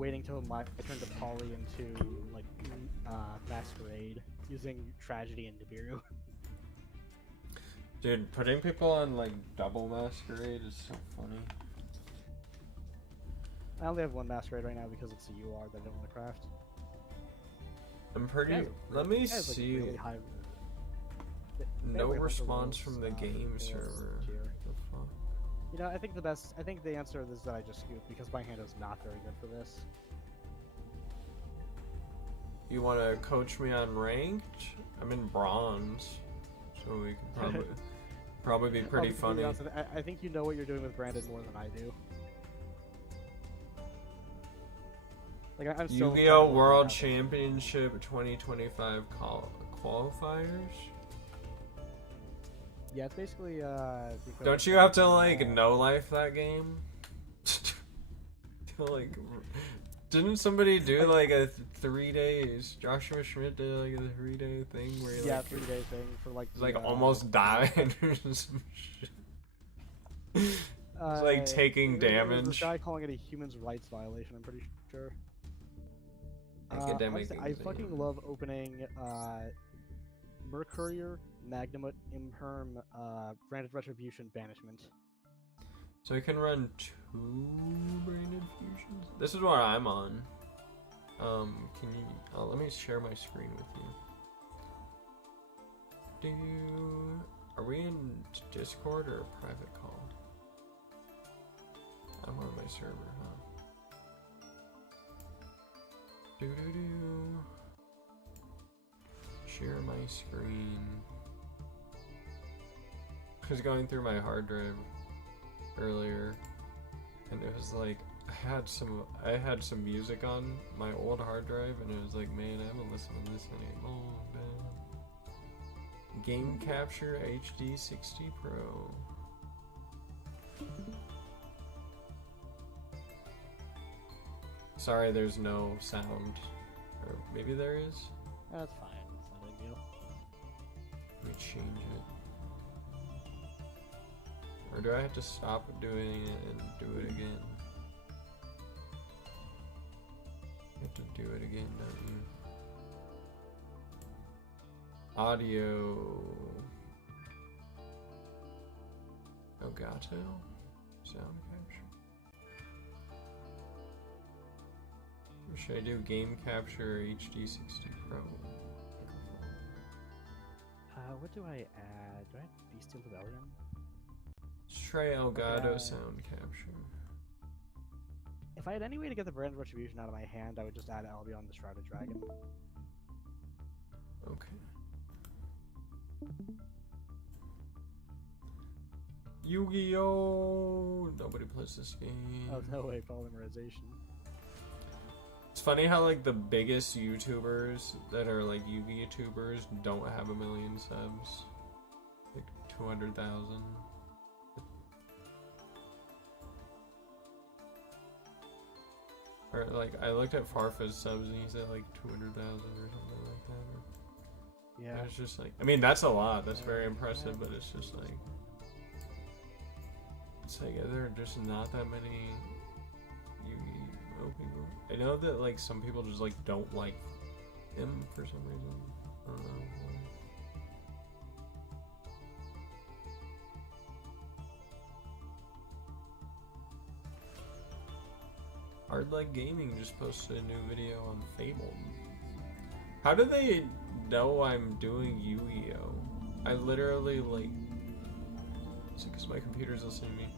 waiting till my turn to poly into like masquerade using tragedy and Nibiru. Dude, putting people on like double masquerade is so funny. I only have one masquerade right now because it's a UR that I don't want to craft. I'm pretty. Let me see. Really high, no response from the game server. The fuck? You know, I think the answer is that I just scoop because my hand is not very good for this. You want to coach me on ranked? I'm in bronze, so we can probably be pretty funny. Honest, I think you know what you're doing with Brandon more than I do. Like I'm Yu-Gi-Oh! World Championship 2025 qualifiers. Yeah, it's basically Don't you have to like no life that game? Like, didn't somebody do like a 3 days? Joshua Schmidt did like a 3-day thing where he, like, 3-day thing for like almost died or some shit. It's like taking damage. There's a guy calling it a human rights violation. I'm pretty sure. Academic. I fucking love opening Mercurier, Magnamut, Imperm, Branded Retribution, Banishment. So I can run 2 branded fusions? This is what I'm on. Can you... Oh, let me share my screen with you. Are we in Discord or a private call? I'm on my server, huh? Share my screen. I was going through my hard drive earlier, and it was like I had some music on my old hard drive, and it was like, man, I haven't listened to this in a long time. Game Capture HD 60 Pro. Sorry, there's no sound. Or maybe there is? That's fine. It's not a big deal. Let me change it. Or do I have to stop doing it and do it again? You have to do it again, don't you? Audio. Elgato? Sound capture. Or should I do Game Capture HD 60 Pro? What do I add? Do I have Bestial Rebellion? Let's try Elgato sound capture. If I had any way to get the Brand Retribution out of my hand, I would just add Albion the Shrouded Dragon. Okay. Yu-Gi-Oh! Nobody plays this game. Oh, no way, polymerization. It's funny how like the biggest YouTubers that are like Yu-Gi YouTubers don't have 1 million subs. Like 200,000. Or like I looked at Farfa's subs and he's at like 200,000 or something like that. Yeah. It's just like, I mean, that's a lot. That's very impressive, but it's just like, it's like there are just not that many Yu-Gi-Oh people. I know that like some people just like don't like him for some reason. I don't know why. Hard Leg Gaming just posted a new video on Fable. How do they know I'm doing Yu-Gi-Oh? I literally like... It's because my computer's listening to me.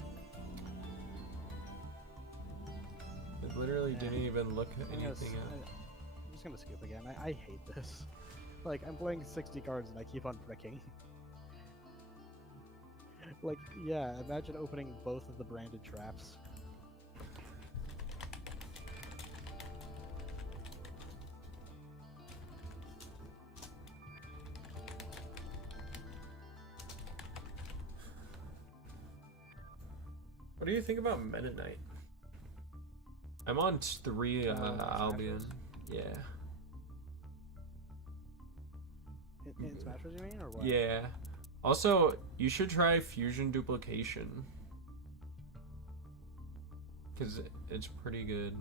I literally didn't even look at anything up. I'm just gonna skip again. I hate this. Like, I'm playing 60 cards and I keep on bricking. Like, yeah, imagine opening both of the branded traps. What do you think about Meta Knight? I'm on 3 Albion. Yeah. In Smash Bros, you mean, or what? Yeah. Also, you should try Fusion Duplication. Because it's pretty good.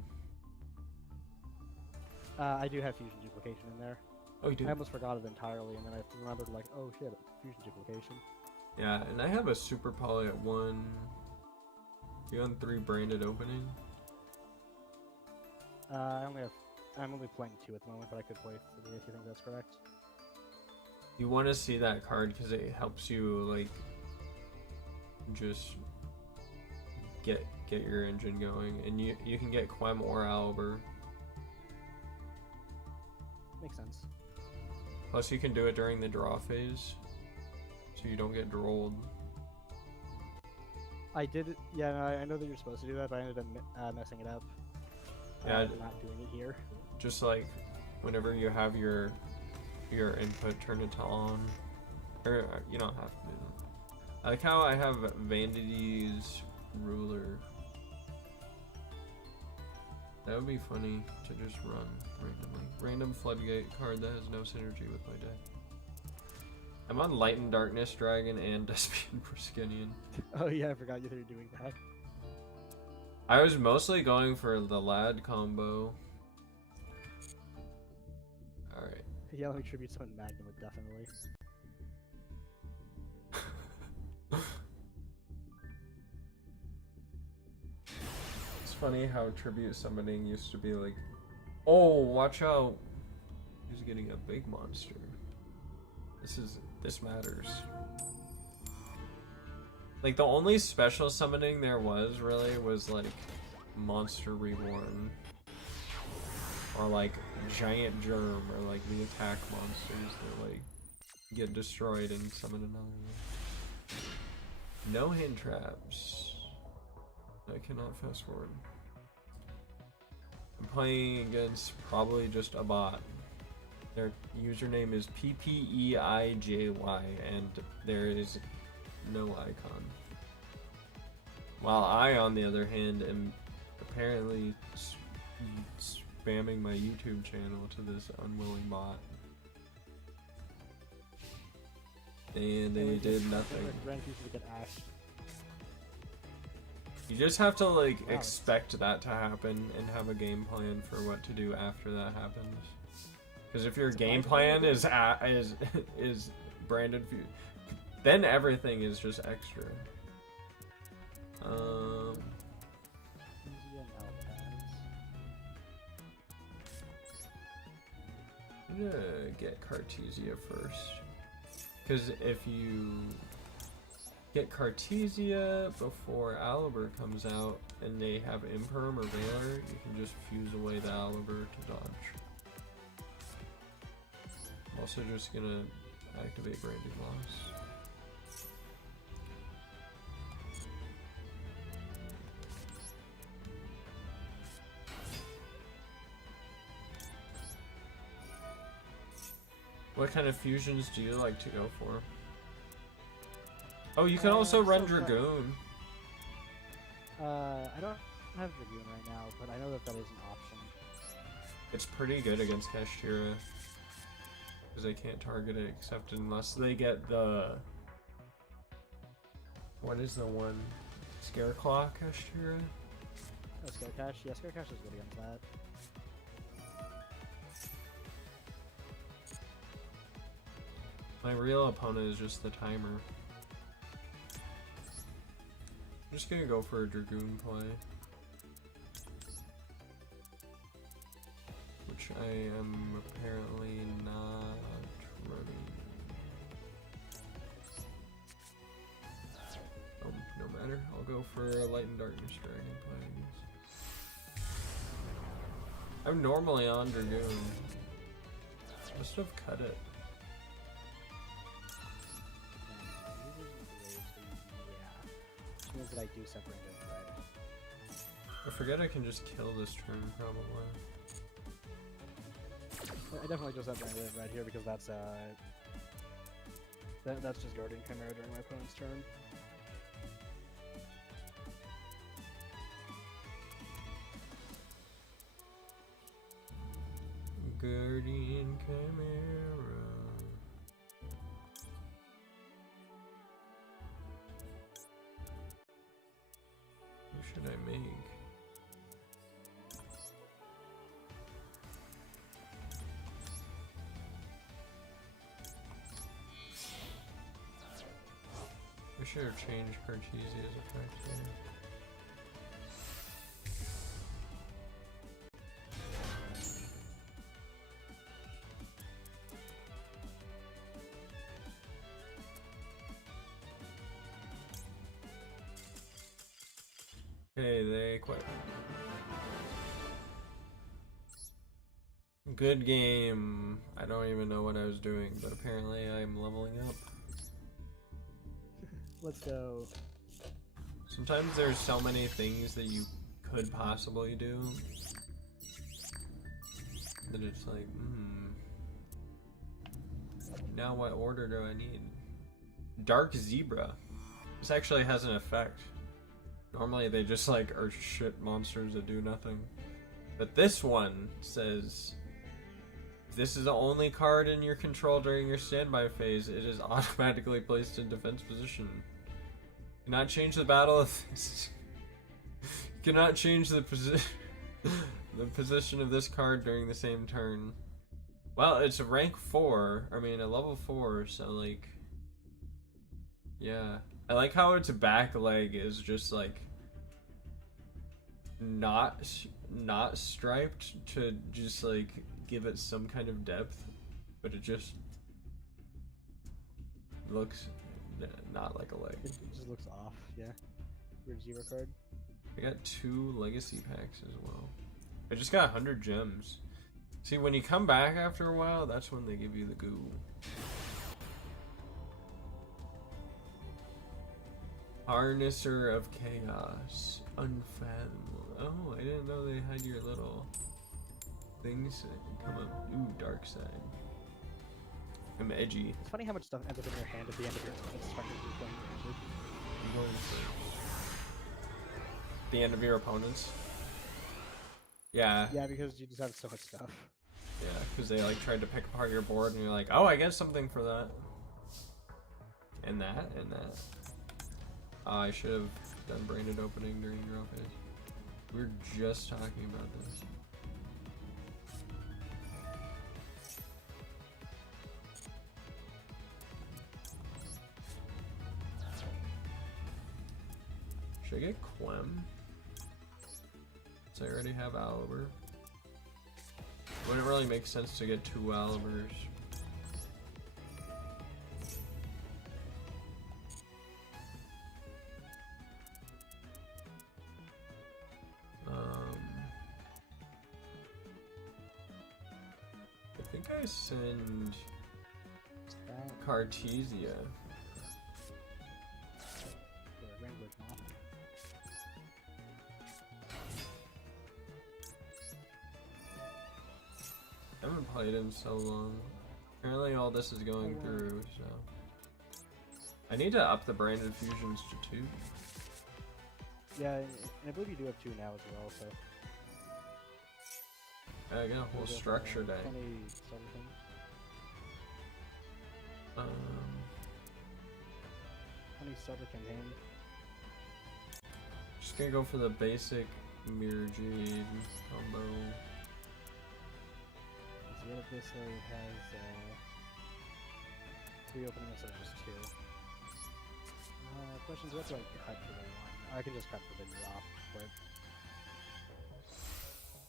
I do have fusion duplication in there. Oh, you do? I almost forgot it entirely, and then I remembered like, oh shit, fusion duplication. Yeah, and I have a super poly at 1. You on 3 branded opening? I'm only playing 2 at the moment, but I could play 3 if you think that's correct. You want to see that card because it helps you like just get your engine going, and you can get Quem or Albert. Makes sense. Plus, you can do it during the draw phase, so you don't get drolled. I did it. Yeah, no, I know that you're supposed to do that, but I ended up messing it up. Yeah, not doing it here. Just like whenever you have your input, turn it to on, or you don't have to do that. I like how I have Vanity's ruler. That would be funny to just run randomly. Random floodgate card that has no synergy with my deck. I'm on Light and Darkness Dragon and Despian Proskinian. Oh yeah, I forgot you were doing that. I was mostly going for the Lad combo. Alright. Yeah, let me tribute summon Magnum definitely. It's funny how tribute summoning used to be like, oh, watch out. He's getting a big monster. This matters. Like, the only special summoning there was, really, was, like, Monster Reborn. Or, like, Giant Germ, or, like, the attack monsters that, like, get destroyed and summon another one. No hand traps. I cannot fast forward. I'm playing against probably just a bot. Their username is PPEIJY, and there is no icon. While I, on the other hand, am apparently spamming my YouTube channel to this unwilling bot. And they did nothing. You just have to, like, expect that to happen and have a game plan for what to do after that happens. Because if your game plan is branded, then everything is just extra. I'm gonna get Cartesia first. Because if you get Cartesia before Albert comes out and they have Imperm or Valor, you can just fuse away the Albert to dodge. I'm also just gonna activate Branded Loss. What kind of fusions do you like to go for? Oh, you can also run Dragoon. I don't have Dragoon right now, but I know that is an option. It's pretty good against Kashtira. Because they can't target it except unless they get the... What is the one? Scareclaw Kashtira? Oh, Scarecash? Yeah, Scarecash is good against that. My real opponent is just the timer. I'm just gonna go for a Dragoon play. Which I am apparently not running. Oh, no matter. I'll go for a Light and Darkness Dragon play, I guess. I'm normally on Dragoon. Must have cut it. Means that I do separate it, right? I forget I can just kill this turn, probably. I definitely just have Branded right here because that's just Guardian Chimera during my opponent's turn. Guardian Chimera. Who should I make? should have changed Cartesia's effect here. Okay, they quit. Good game. I don't even know what I was doing, but apparently I'm leveling up. Let's go. Sometimes there's so many things that you could possibly do that it's like, now what order do I need? Dark Zebra. This actually has an effect. Normally they just like are shit monsters that do nothing. But this one says, if this is the only card in your control during your standby phase, it is automatically placed in defense position. You cannot change the battle of this. You cannot change the position of this card during the same turn. Well, it's a rank 4. I mean, a level 4, so like, yeah. I like how its back leg is just like not striped to just like give it some kind of depth, but it just looks not like a leg. It just looks off, yeah. Weird zero card. I got 2 legacy packs as well. I just got 100 gems. See, when you come back after a while, that's when they give you the goo. Harnesser of Chaos. Unfathomable. Oh, I didn't know they had your little things come up. Ooh, dark side. I'm edgy. It's funny how much stuff ends up in your hand at the end of your instructions you're playing. I'm going for the end of your opponents. Yeah. Yeah, because you just have so much stuff. Yeah, because they like tried to pick apart your board and you're like, oh, I get something for that. And that, and that. I should have done branded opening during draw phase. We were just talking about this. Should I get Quem? So I already have Aliber. Wouldn't really make sense to get 2 Alibers. I think I send Cartesia. I haven't played him so long. Apparently all this is going through, so... I need to up the branded fusions to 2. Yeah, and I believe you do have 2 now as well, so... I got a whole structure day. 20 starter campaign. Just gonna go for the basic Mirror Jade combo. The other this way has 3 openings instead of just 2. Questions, what do I cut for the 1? I can just cut Forbidden Drop, but...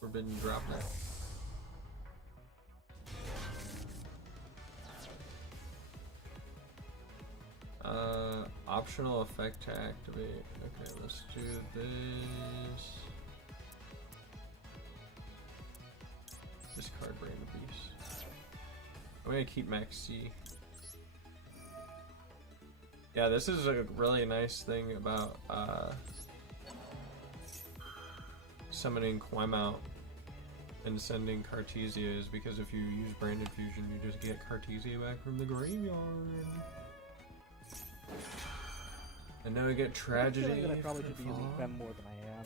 Forbidden Drop there. Optional effect to activate. Okay, let's do this. Discard random piece. I'm gonna keep Max C. Yeah, this is a really nice thing about summoning Quem out and sending Cartesia is because if you use Branded Fusion, you just get Cartesia back from the graveyard. And now I get Tragedy. I feel like I probably should be using Quem more than I am.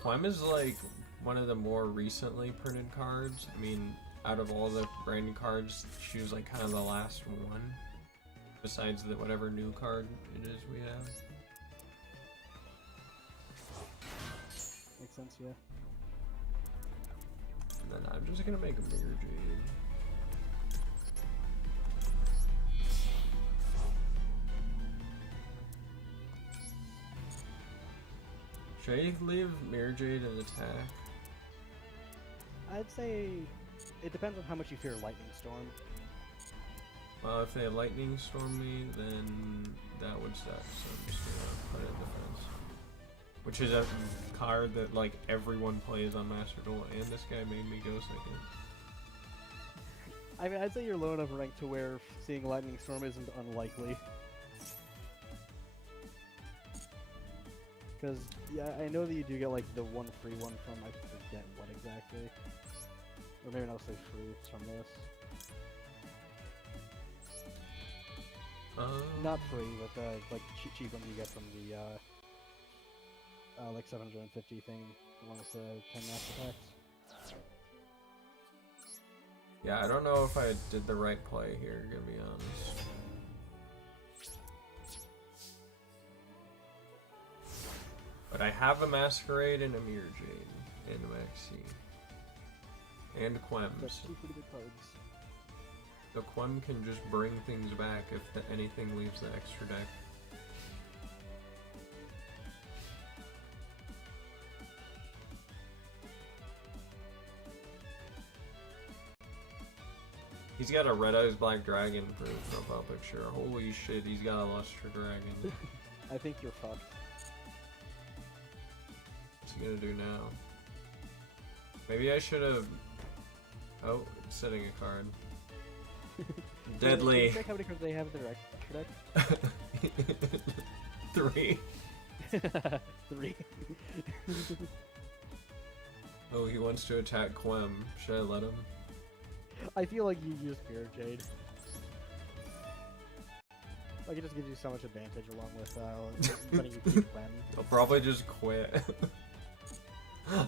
Quem is like one of the more recently printed cards. I mean, out of all the branded cards, she was like kind of the last one. Besides the whatever new card it is we have. Makes sense, yeah. And then I'm just gonna make a Mirror Jade. Should I leave Mirror Jade and attack? I'd say it depends on how much you fear Lightning Storm. Well, if they lightning storm me, then that would suck. So I'm just gonna put it in defense. Which is a card that like everyone plays on Master Duel, and this guy made me go second. I mean, I'd say you're low enough rank to where seeing Lightning Storm isn't unlikely. Because, yeah, I know that you do get, like, the one free one from, I forget what exactly. Or maybe not say free, it's from this. Not free, but the, like, cheap ones you get from the, like, 750 thing, along with the 10 master packs. Yeah, I don't know if I did the right play here, to be honest. But I have a Masquerade and a Mirror Jade and a Maxi. And Quems. That's two pretty good cards. The Quem can just bring things back if anything leaves the extra deck. He's got a Red Eyes Black Dragon for his profile picture. Holy shit, he's got a Lustre Dragon. I think you're fucked. What's he gonna do now? Maybe I should have... Oh, setting a card. Deadly. Check how many cards they have in their extra deck. 3. 3. Oh, he wants to attack Quem. Should I let him? I feel like you use Mirror Jade. Like, it just gives you so much advantage along with letting you keep Quem. He'll probably just quit.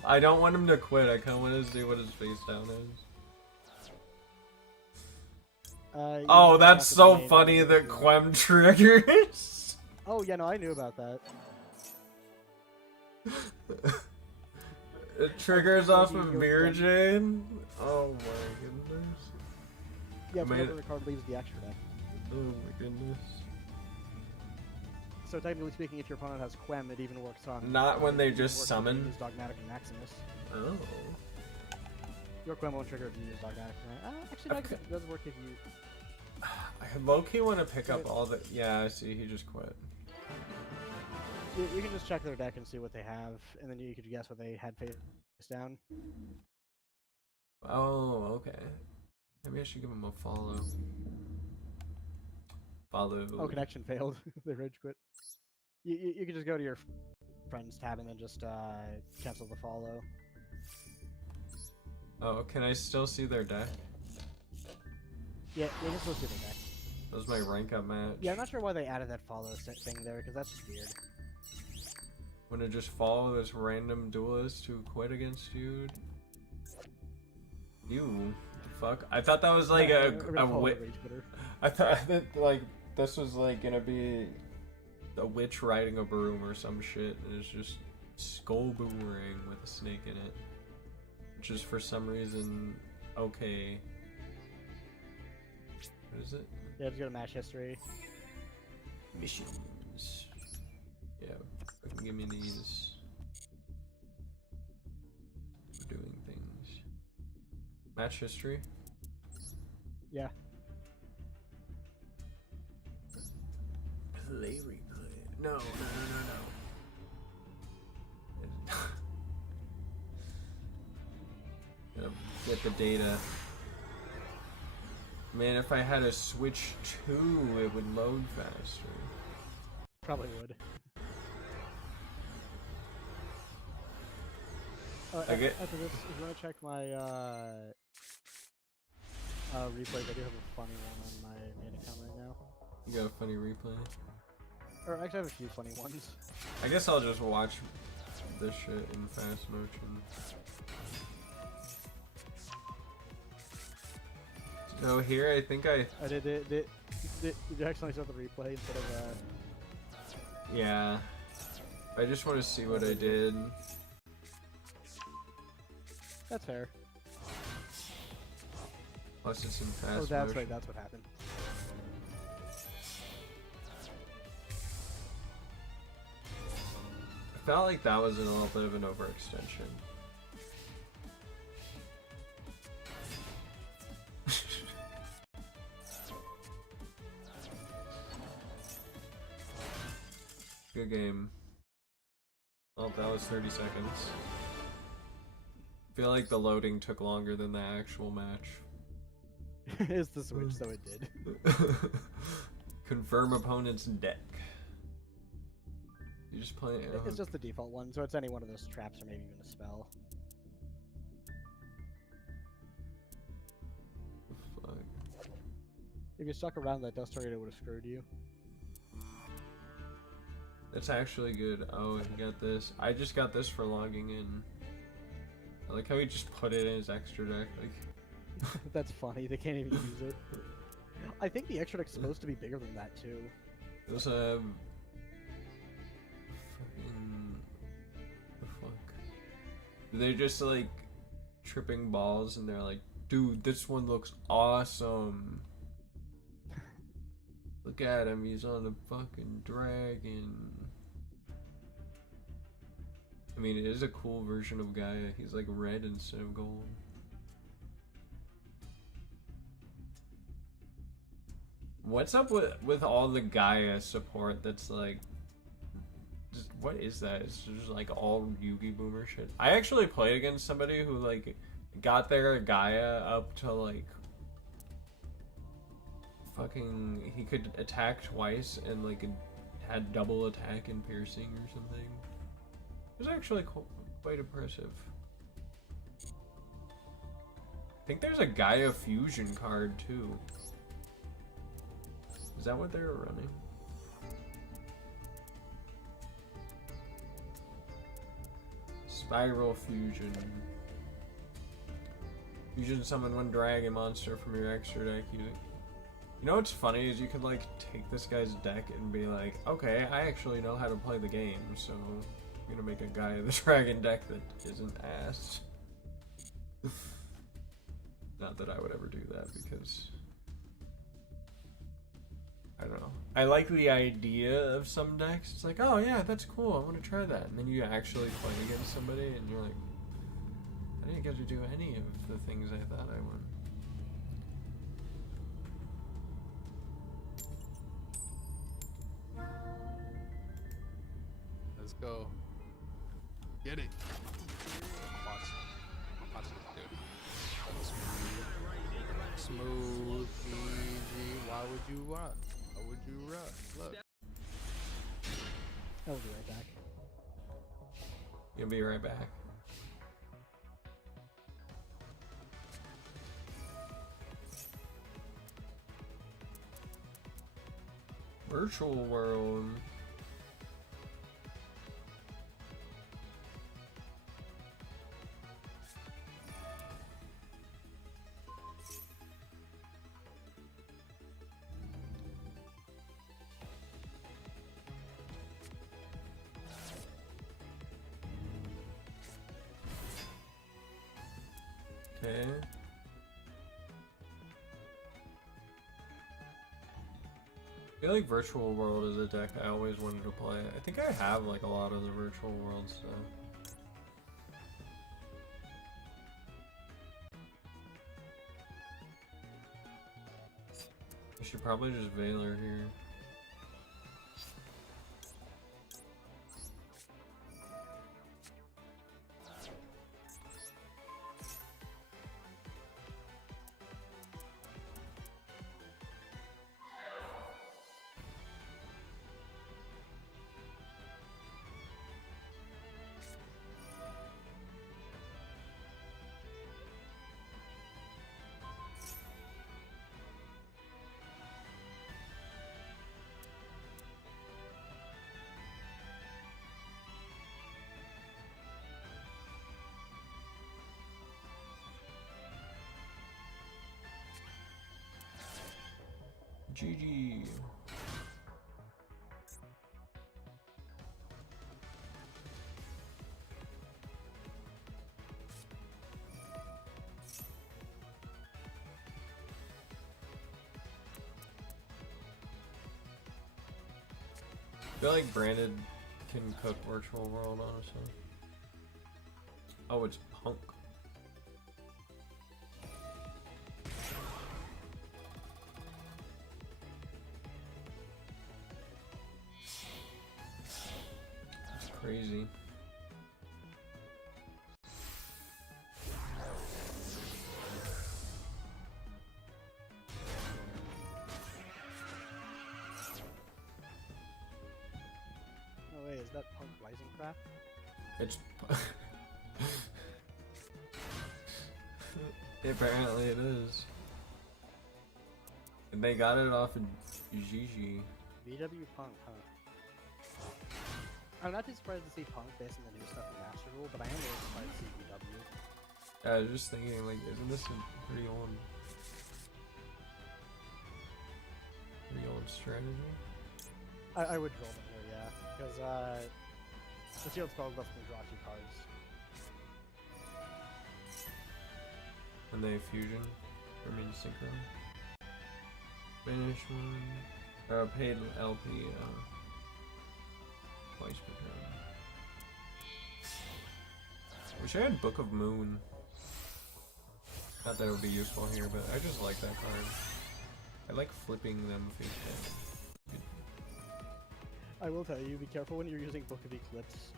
I don't want him to quit. I kind of want to see what his face down is. Oh, that's so funny that Quem triggers. Oh, yeah, no, I knew about that. It triggers off of Mirror Jade? Oh my goodness. Yeah, whenever the card leaves the extra deck. Oh my goodness. So technically speaking, if your opponent has Quem, it even works on... Not when they just summon? Use Dogmatic and Maximus. Oh. Your Quem won't trigger if you use Dogmatic. Actually, no, it does work if you... I low-key want to pick up all the... Yeah, I see, he just quit. You can just check their deck and see what they have, and then you could guess what they had face down. Oh, okay. Maybe I should give him a follow. Follow. Oh, connection failed. They rage quit. You can just go to your friends tab and then just cancel the follow. Oh, can I still see their deck? Yeah, you can still see their deck. That was my rank up match. Yeah, I'm not sure why they added that follow thing there, because that's just weird. Wanna just follow this random duelist who quit against you? You, fuck. I thought that was like a I thought that like this was like gonna be a witch riding a broom or some shit, and it's just skull boomerang with a snake in it. Which is for some reason okay. What is it? Yeah, just go to match history. Missions. Yeah, give me these. Doing things. Match history? Yeah. Play replay. No. Gotta get the data. Man, if I had a Switch 2, it would load faster. Probably would. I get... After this, if you want to check my replays, I do have a funny one on my main account right now. You got a funny replay? Or actually, I have a few funny ones. I guess I'll just watch this shit in fast motion. So here, I think I did you actually set the replay instead of Yeah. I just want to see what I did. That's fair. Plus it's in fast Oh, that's motion. right, that's what happened. felt like that was a little bit of an overextension. Good game. Oh, that was 30 seconds. I feel like the loading took longer than the actual match. It's the Switch, so it did. Confirm opponent's deck. You just play it. It's just the default one, so it's any one of those traps or maybe even a spell. Fuck. If you stuck around, that Dust Tornado would have screwed you. That's actually good. Oh, he got this. I just got this for logging in. I like how he just put it in his extra deck. Like, that's funny. They can't even use it. I think the extra deck's supposed to be bigger than that too. It was fucking the fuck. They're just like tripping balls, and they're like, "Dude, this one looks awesome. Look at him. He's on a fucking dragon." I mean, it is a cool version of Gaia. He's like red instead of gold. What's up with all the Gaia support that's like... Just, what is that? It's just like all Yugi Boomer shit. I actually played against somebody who like got their Gaia up to like... Fucking... He could attack twice and like had double attack and piercing or something. It was actually quite impressive. I think there's a Gaia Fusion card too. Is that what they were running? Spiral Fusion. Fusion summon one dragon monster from your extra deck using... You know what's funny is you could like take this guy's deck and be like, okay, I actually know how to play the game, so I'm gonna make a Gaia the Dragon deck that isn't ass. Not that I would ever do that because... I don't know. I like the idea of some decks. It's like, oh yeah, that's cool, I want to try that. And then you actually play against somebody and you're like, I didn't get to do any of the things I thought I would. Let's go. Get it. Watch. Watch this, dude. Smooth, easy. Why would you run? Why would you run? Look. I'll be right back. You'll be right back. Virtual World. Okay. I feel like Virtual World is a deck I always wanted to play. I think I have like a lot of the Virtual World stuff. I should probably just Valor here. GG. I feel like branded can cook Virtual World, honestly. Oh, it's Punk. That's crazy. Oh wait, is that Punk Rising Craft? It's apparently it is. And they got it off of Gigi. VW Punk, huh? I'm not too surprised to see Punk based on the new stuff in Master Rule, but I am really surprised to see VW. I was just thinking, like, isn't this a pretty old strategy? I would draw them here, yeah, because the field spell lets me draw 2 cards. And they fusion, I mean synchro. Finish one. Paid LP twice per turn. Wish I had Book of Moon. Not that it would be useful here, but I just like that card. I like flipping them face down. I will tell you, be careful when you're using Book of Eclipse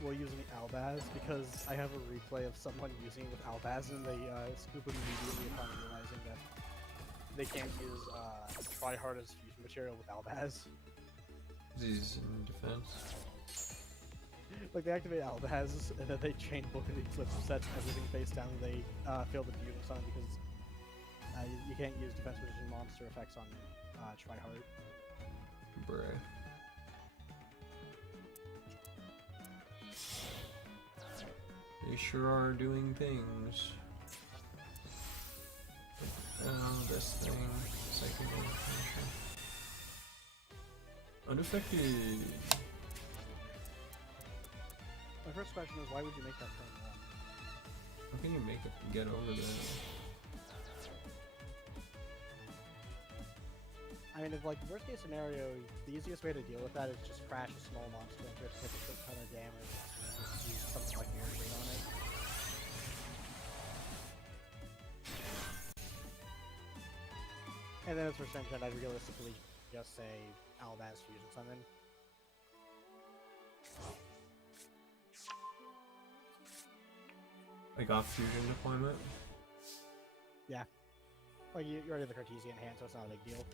while using Albaz, because I have a replay of someone using it with Albaz and they scoop immediately upon realizing that they can't use Tryhard as fusion material with Albaz. These in defense. Like, they activate Albaz, and then they chain Book of Eclipse, sets everything face down, and they fail the fusion summon because you can't use defense position monster effects on Tryhard. Bruh. They sure are doing things. Oh, this thing. Psychic Manipulation. Unaffected. My first question is, why would you make that turn 1? How can you make it get over that? I mean, if, like, worst case scenario, the easiest way to deal with that is just crash a small monster and just hit a quick ton of damage and just use something like Mirror Trade on it. And then as for Shenzhen, I'd realistically just say Albaz Fusion Summon. Like off fusion deployment? Yeah. Like, you already have the Cartesian hand, so it's not a big deal.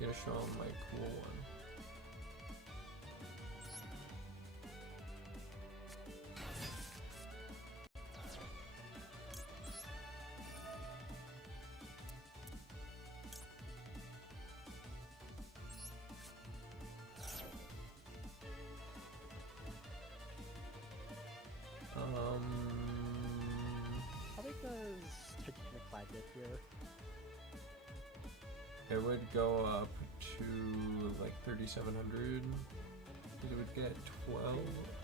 Gotta show them my cool one. How big does Titanic Cloud get here? It would go up to like 3,700. It would get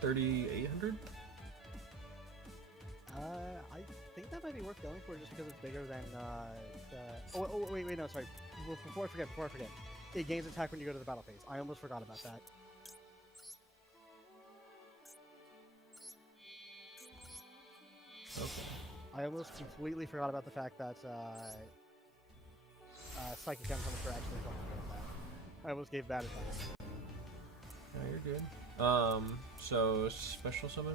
3,800? I think that might be worth going for just because it's bigger than wait, no, sorry. Before I forget. It gains attack when you go to the battle phase. I almost forgot about that. Okay. I almost completely forgot about the fact that Psychic Chemicals are actually going to that. I almost gave bad advice. No, you're good. So special summon?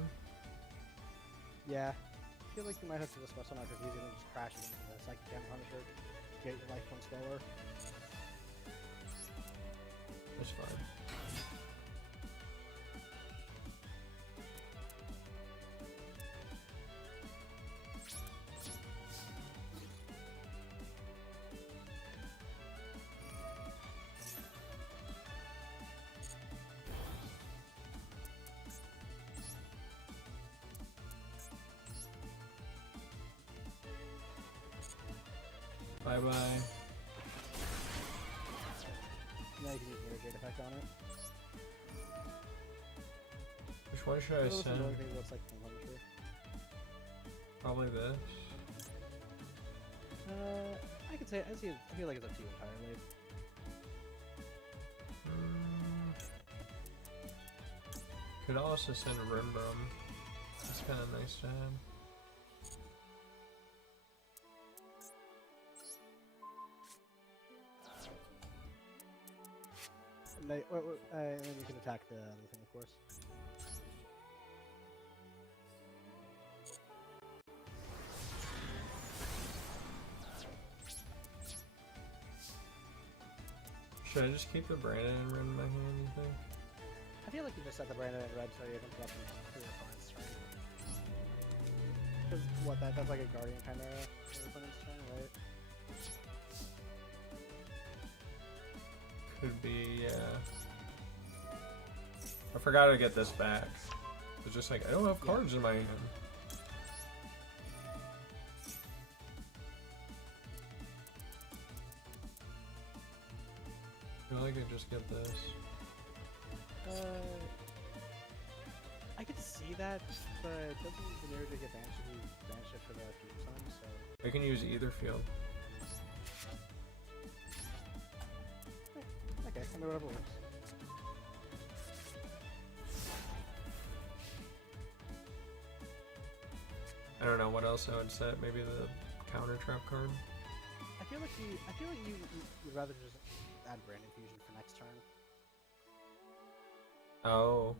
Yeah. I feel like you might have to discuss on after using and just crash it into the Psychic Chem Punisher. Get your life points lower. That's fine. Bye bye. you can use Mirror Jade effect on it. Which one should I Those are send? the only things that looks like the Punisher. Probably this. I could say I feel like it's up to you entirely. Could also send Rimbrum. It's kind of nice to have. And then you can attack the other thing, of course. Should I just keep the Brandon and Ren in my hand, you think? I feel like you just set the Brandon in red so you can put up your opponent's turn. Because what that's like a Guardian Chimera for your opponent's turn, right? Could be, yeah. I forgot to get this back. It's just like, I don't have cards in my hand. I feel like I just get this. I could see that, but doesn't the Mirror Jade get banished if you banish it for the future time, so... I can use either field. Okay, I mean, whatever works. I don't know what else I would set. Maybe the counter trap card. I feel like you would rather just add Brand Infusion for next turn. Oh.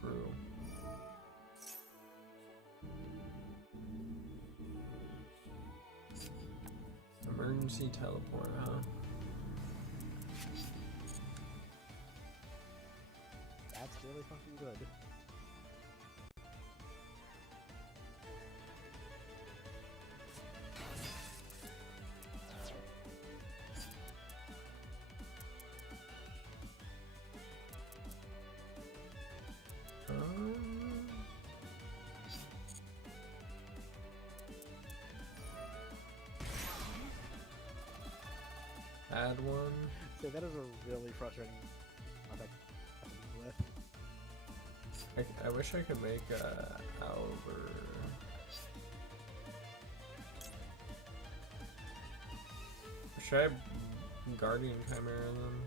True. Emergency teleport, huh? That's really fucking good. Add one. So that is a really frustrating effect to deal with. I wish I could make Alber. Should I have Guardian Chimera then?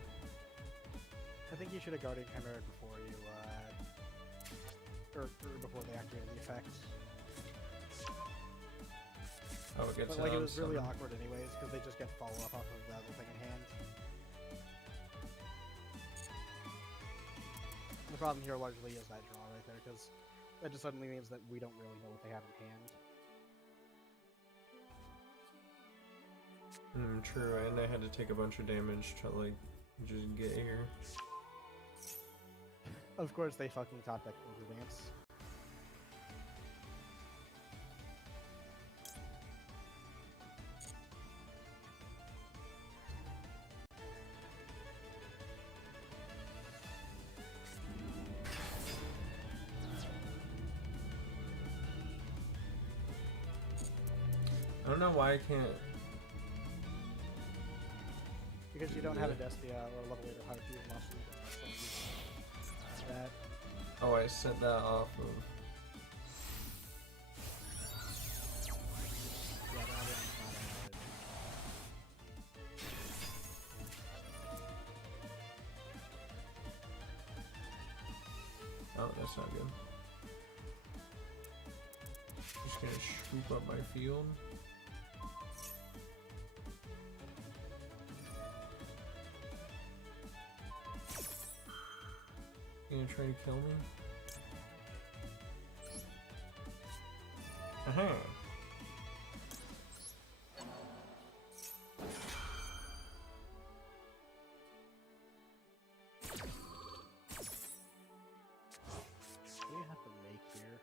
I think you should have Guardian Chimera before you, or before they activated the effect. Oh, it gets But like, it on was really some- awkward anyways, because they just get follow-up off of the other thing in hand. The problem here largely is that draw right there, because that just suddenly means that we don't really know what they have in hand. True, and I had to take a bunch of damage to like just get here. Of course, they fucking top deck Ogre Dance. I don't know why I can't. Because you don't have a Despia or a level 8 or higher fusion monster, you can use that. Oh, I set that off of. Yeah, that one's not added. Oh, that's not good. Just gonna swoop up my field. You gonna try to kill me? Aha! What do you have to make here?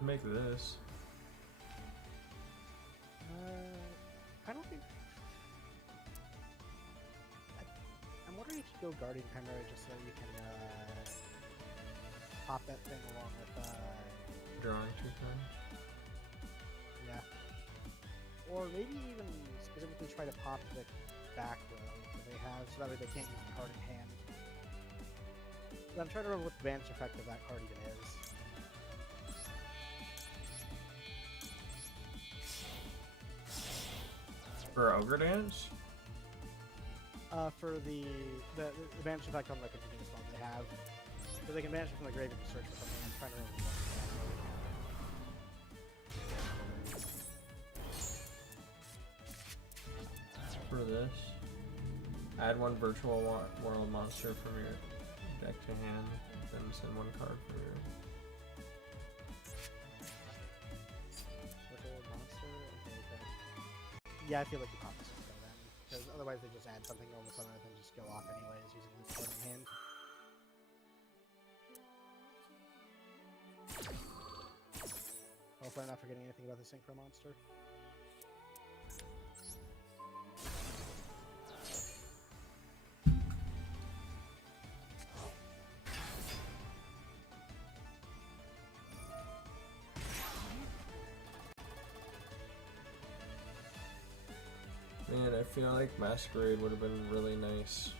Make this. I don't think. I'm wondering if you go Guardian Chimera just so you can pop that thing along with Drawing 2 cards. yeah. Or maybe even specifically try to pop the back row that they have, so that way they can't use the card in hand. But I'm trying to remember what the banish effect of that card even is. For Ogre Dance? For the banish effect on the continuous one they have. So they can banish it from the grave if you search for something. I'm trying to remember what For this, add one virtual world monster from your deck to hand, then send one card from your. Virtual monster? Okay. Yeah, I feel like you pop this info then. Because otherwise they just add something all of a sudden and then just go off anyways using this card in hand. Hopefully I'm not forgetting anything about the Synchro monster. Man, I feel like Masquerade would have been really nice.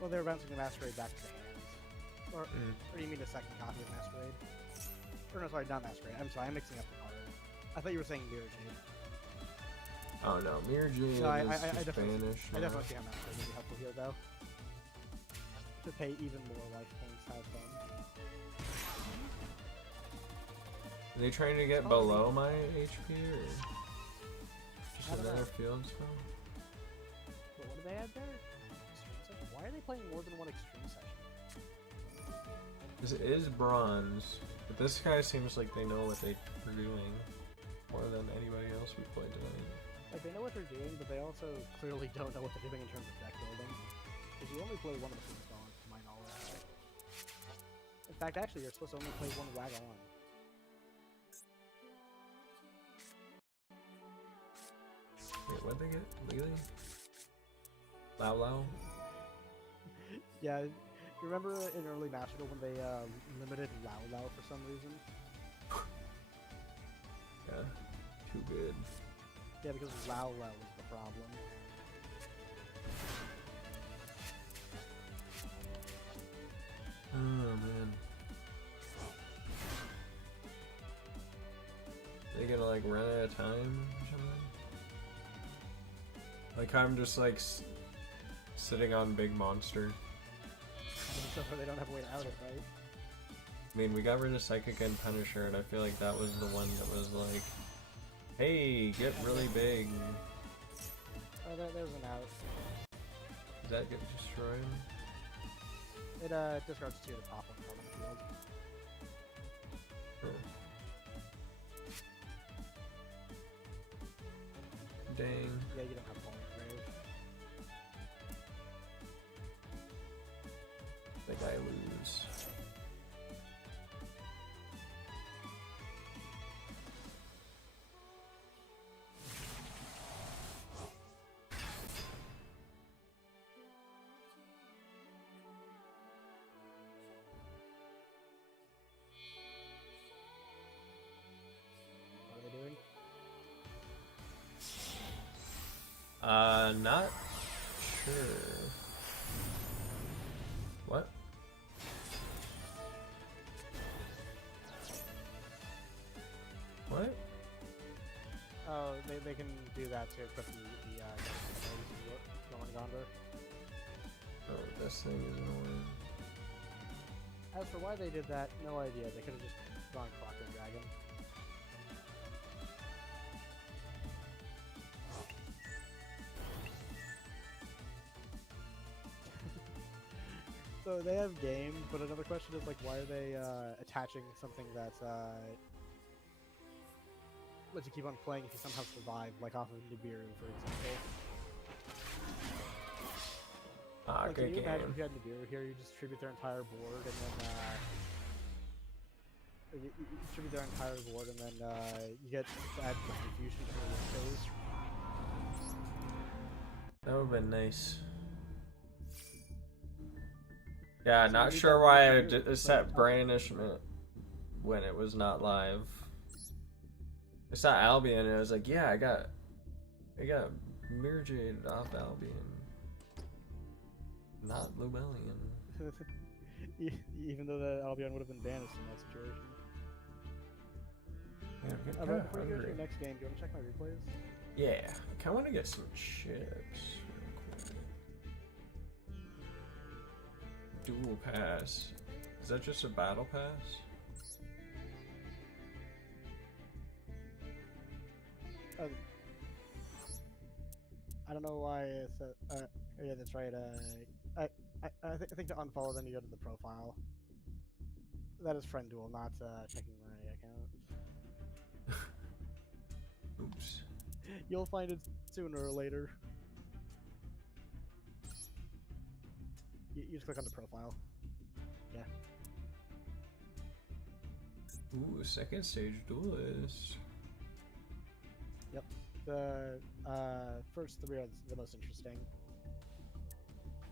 Well, they were bouncing the Masquerade back to the hands. Or do you mean the second copy of Masquerade? Or no, sorry, not Masquerade. I'm sorry, I'm mixing up the card. I thought you were saying Mirror Jade. Oh no, Mirror Jade No, is I just definitely, banished. I definitely see how Masquerade would be helpful here, though. To pay even more life points, have fun. Are they trying to get below my HP or just I don't another know. field spell? But what do they add there? Extreme session? Why are they playing more than one extreme session? This is bronze, but this guy seems like they know what they're doing more than anybody else we played tonight. Like, they know what they're doing, but they also clearly don't know what they're doing in terms of deck building. Because you only play one of the field spells, to my knowledge. In fact, actually, you're supposed to only play one Wagon. Wait, what'd they get? Lily? Lao Lao? Yeah, you remember in early Master Duel when they limited Lao Lao for some reason? Yeah, too good. Yeah, because Lao Lao was the problem. Oh man. They gonna like run out of time or something? Like I'm just like sitting on big monster. So far they don't have a way to out it, right? I mean, we got rid of Psychic and Punisher, and I feel like that was the one that was like, hey, get really big. Oh, there's an out. Does that get destroyed? It discards 2 to pop one card on the field. Huh. Dang. Yeah, you don't have ball in grave. I think I lose. What are they doing? Not sure. What? What? Oh, they can do that to equip the Going Gondor. Oh, this thing is annoying. As for why they did that, no idea. They could have just gone Clockwork Dragon. So they have game, but another question is like, why are they attaching something that's lets you keep on playing if you somehow survive, like off of Nibiru, for example. Ah, Like, good can you imagine game. if you had Nibiru here, you just tribute their entire board, and then you tribute their entire board, and then you get to add confusion to the win phase. That would've been nice. Yeah, So not you sure need why that I Nibiru to set play Brandishment when it was not live. I saw Albion and I was like, yeah, I got Mirror Jade off Albion, not Lubellion. Even though the Albion would have been banished in that situation. Yeah, I'm getting Before kinda you go to hungry. your next game, do you want to check my replays? Yeah, I kinda want to get some chips. Dual pass. Is that just a battle pass? I don't know why it's yeah, that's right. I think to unfollow them, you go to the profile. That is friend duel, not checking my account. Oops. You'll find it sooner or later. You just click on the profile. Yeah. Ooh, second stage duelist. Yep. The first three are the most interesting.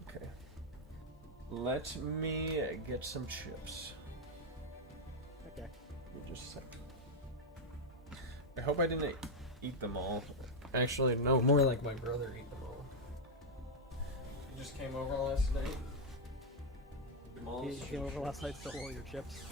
Okay. Let me get some chips. Okay. Give me just a second. I hope I didn't eat them all. Actually, no, more like my brother ate them all. He just came over last night. He came over last night, stole all your chips.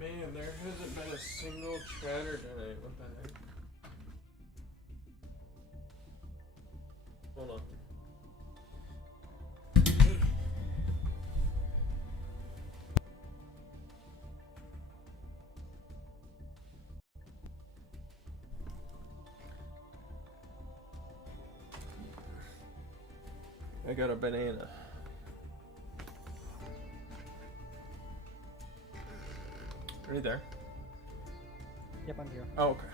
Man, there hasn't been a single chatter tonight. What the heck? Hold on. I got a banana. Are you there? Yep, I'm here. Oh, okay.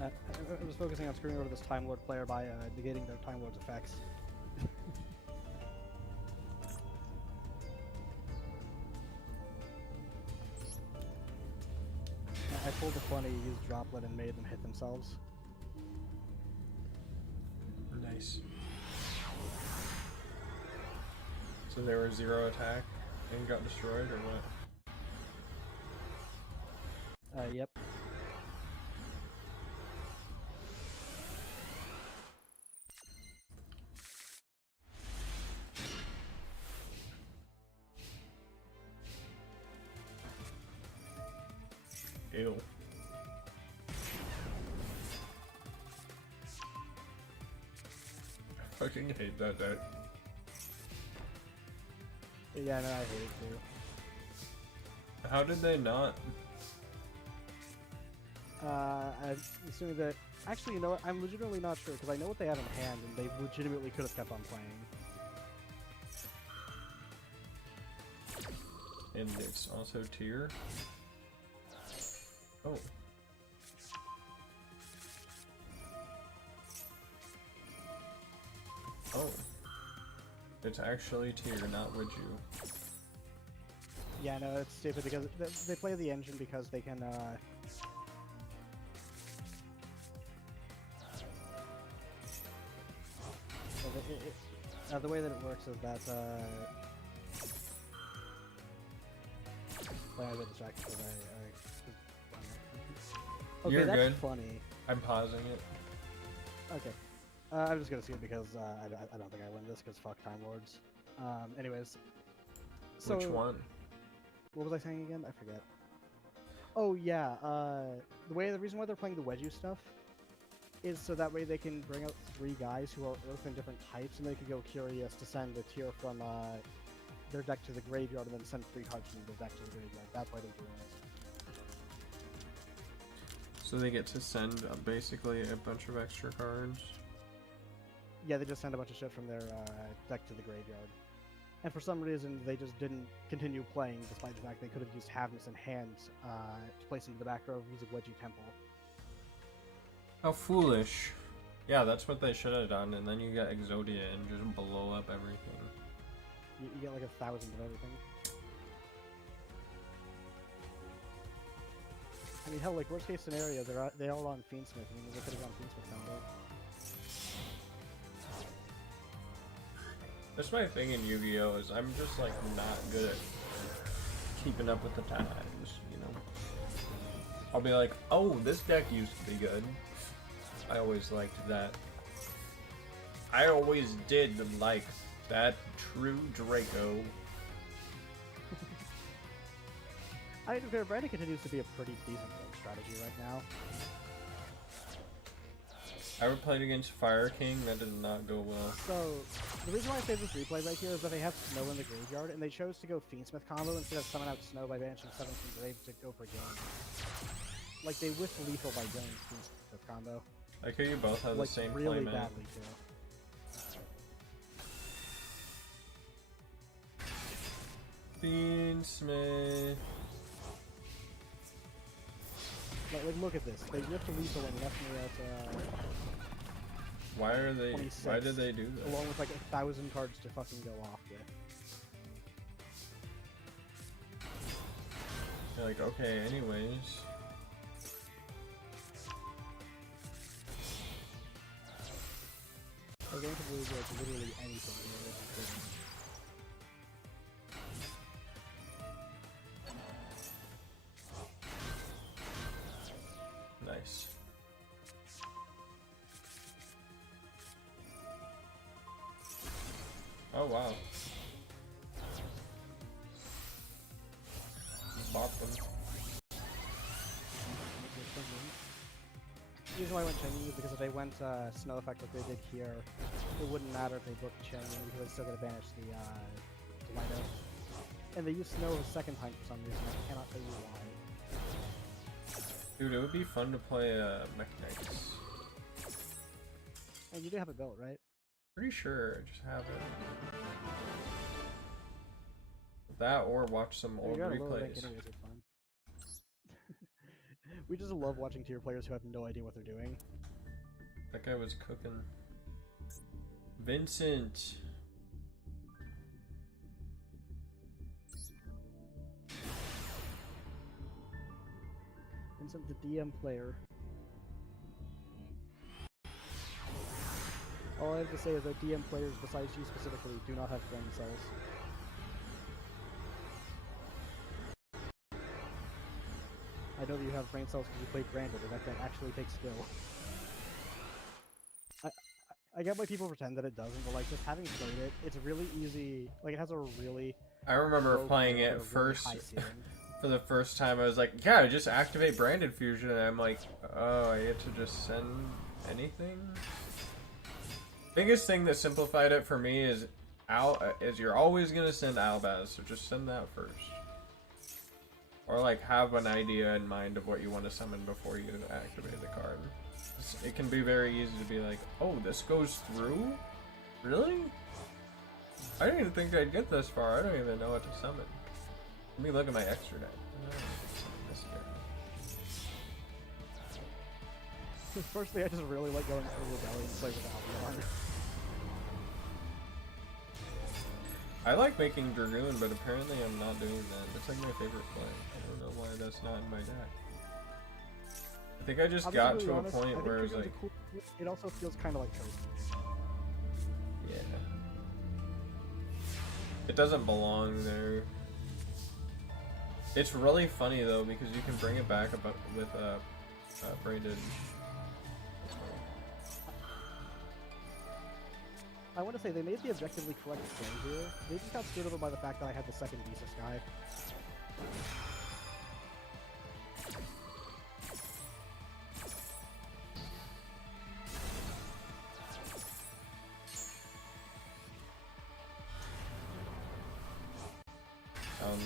I was focusing on screwing over this Time Lord player by negating their Time Lord's effects. I pulled a funny, used Droplet, and made them hit themselves. Nice. So they were 0 attack and got destroyed, or what? Yep. Ew. I fucking hate that deck. Yeah, no, I hate it too. How did they not? I'm assuming that... Actually, you know what? I'm legitimately not sure, because I know what they had in hand, and they legitimately could have kept on playing. and it's also tier. Oh. Oh. It's actually tier, not would you. Yeah, no, it's stupid because they play the engine because they can, so the way that it works is that, well, I got distracted because okay, You're that's good. funny. I'm pausing it. Okay. I'm just gonna see it because I don't think I win this because fuck Time Lords. Anyways. So, Which one? What was I saying again? I forget. Oh yeah, the reason why they're playing the Wedgie stuff is so that way they can bring out 3 guys who are Earth in different types, and they can go Curious to send a tier from their deck to the graveyard, and then send 3 cards from their deck to the graveyard. That's why they're doing this. So they get to send basically a bunch of extra cards. Yeah, they just send a bunch of shit from their deck to the graveyard. And for some reason, they just didn't continue playing, despite the fact they could have used Havness in hand to place into the back row using Wedgie Temple. How foolish. Yeah, that's what they should have done, and then you get Exodia and just blow up everything. You get like 1,000 of everything. I mean, hell, like worst case scenario, they're all on Fiendsmith. I mean, they could have gone Fiendsmith combo. That's my thing in Yu-Gi-Oh! Is I'm just like not good at keeping up with the times, you know? I'll be like, oh, this deck used to be good. I always liked that. I always did like that true Draco. I mean, Brandon continues to be a pretty decent rogue strategy right now. I ever played against Fire King, that did not go well. So, the reason why I say this replay right here is that they have Snow in the graveyard, and they chose to go Fiendsmith combo instead of summon out Snow by banishing 7 from grave to go for game. Like, they whiffed lethal by going Fiendsmith combo. I think you both have like, the same really playmat. badly, too. Fiendsmith. Like, look at this. They whiffed lethal and left me at, Why are they? 26, Why did they do that? along with like 1,000 cards to fucking go off with. You're like, okay, anyways. Like, they could lose like literally anything here. This is crazy. Nice. Oh wow. Bop them. The reason why I went Changing is because if they went Snow Effect like they did here, it wouldn't matter if they booked Changing because they'd still get to banish the Lido. And they used Snow a second time for some reason, I cannot tell you why. Dude, it would be fun to play Mechanics. And you do have it built, right? Pretty sure, just have it. That or watch some old You're at a lower rank replays. anyways, it's fine. We just love watching tier players who have no idea what they're doing. That guy was cooking. Vincent! Vincent, the DM player. All I have to say is that DM players, besides you specifically, do not have brain cells. I know that you have brain cells because you played Branded, and that can actually take skill. I get why people pretend that it doesn't, but like just having played it, it's really easy. Like it has a really. I remember low playing floor it and a really first. high ceiling. For the first time, I was like, yeah, just activate Branded Fusion, and I'm like, oh, I get to just send anything? Biggest thing that simplified it for me is you're always gonna send Albaz, so just send that first. Or like have an idea in mind of what you want to summon before you activate the card. It can be very easy to be like, oh, this goes through? Really? I didn't even think I'd get this far. I don't even know what to summon. Let me look at my extra deck. This deck. Firstly, I just really like going through Rebellion and play with Albion. I like making Dragoon, but apparently I'm not doing that. That's like my favorite play. I don't know why that's not in my deck. I think I just got to a point where it's like... Cool, it also feels kind of like Toast. Yeah. It doesn't belong there. It's really funny though, because you can bring it back about with Braided. I want to say they made the objectively correct play here. They just got screwed over by the fact that I had the second Visas guy.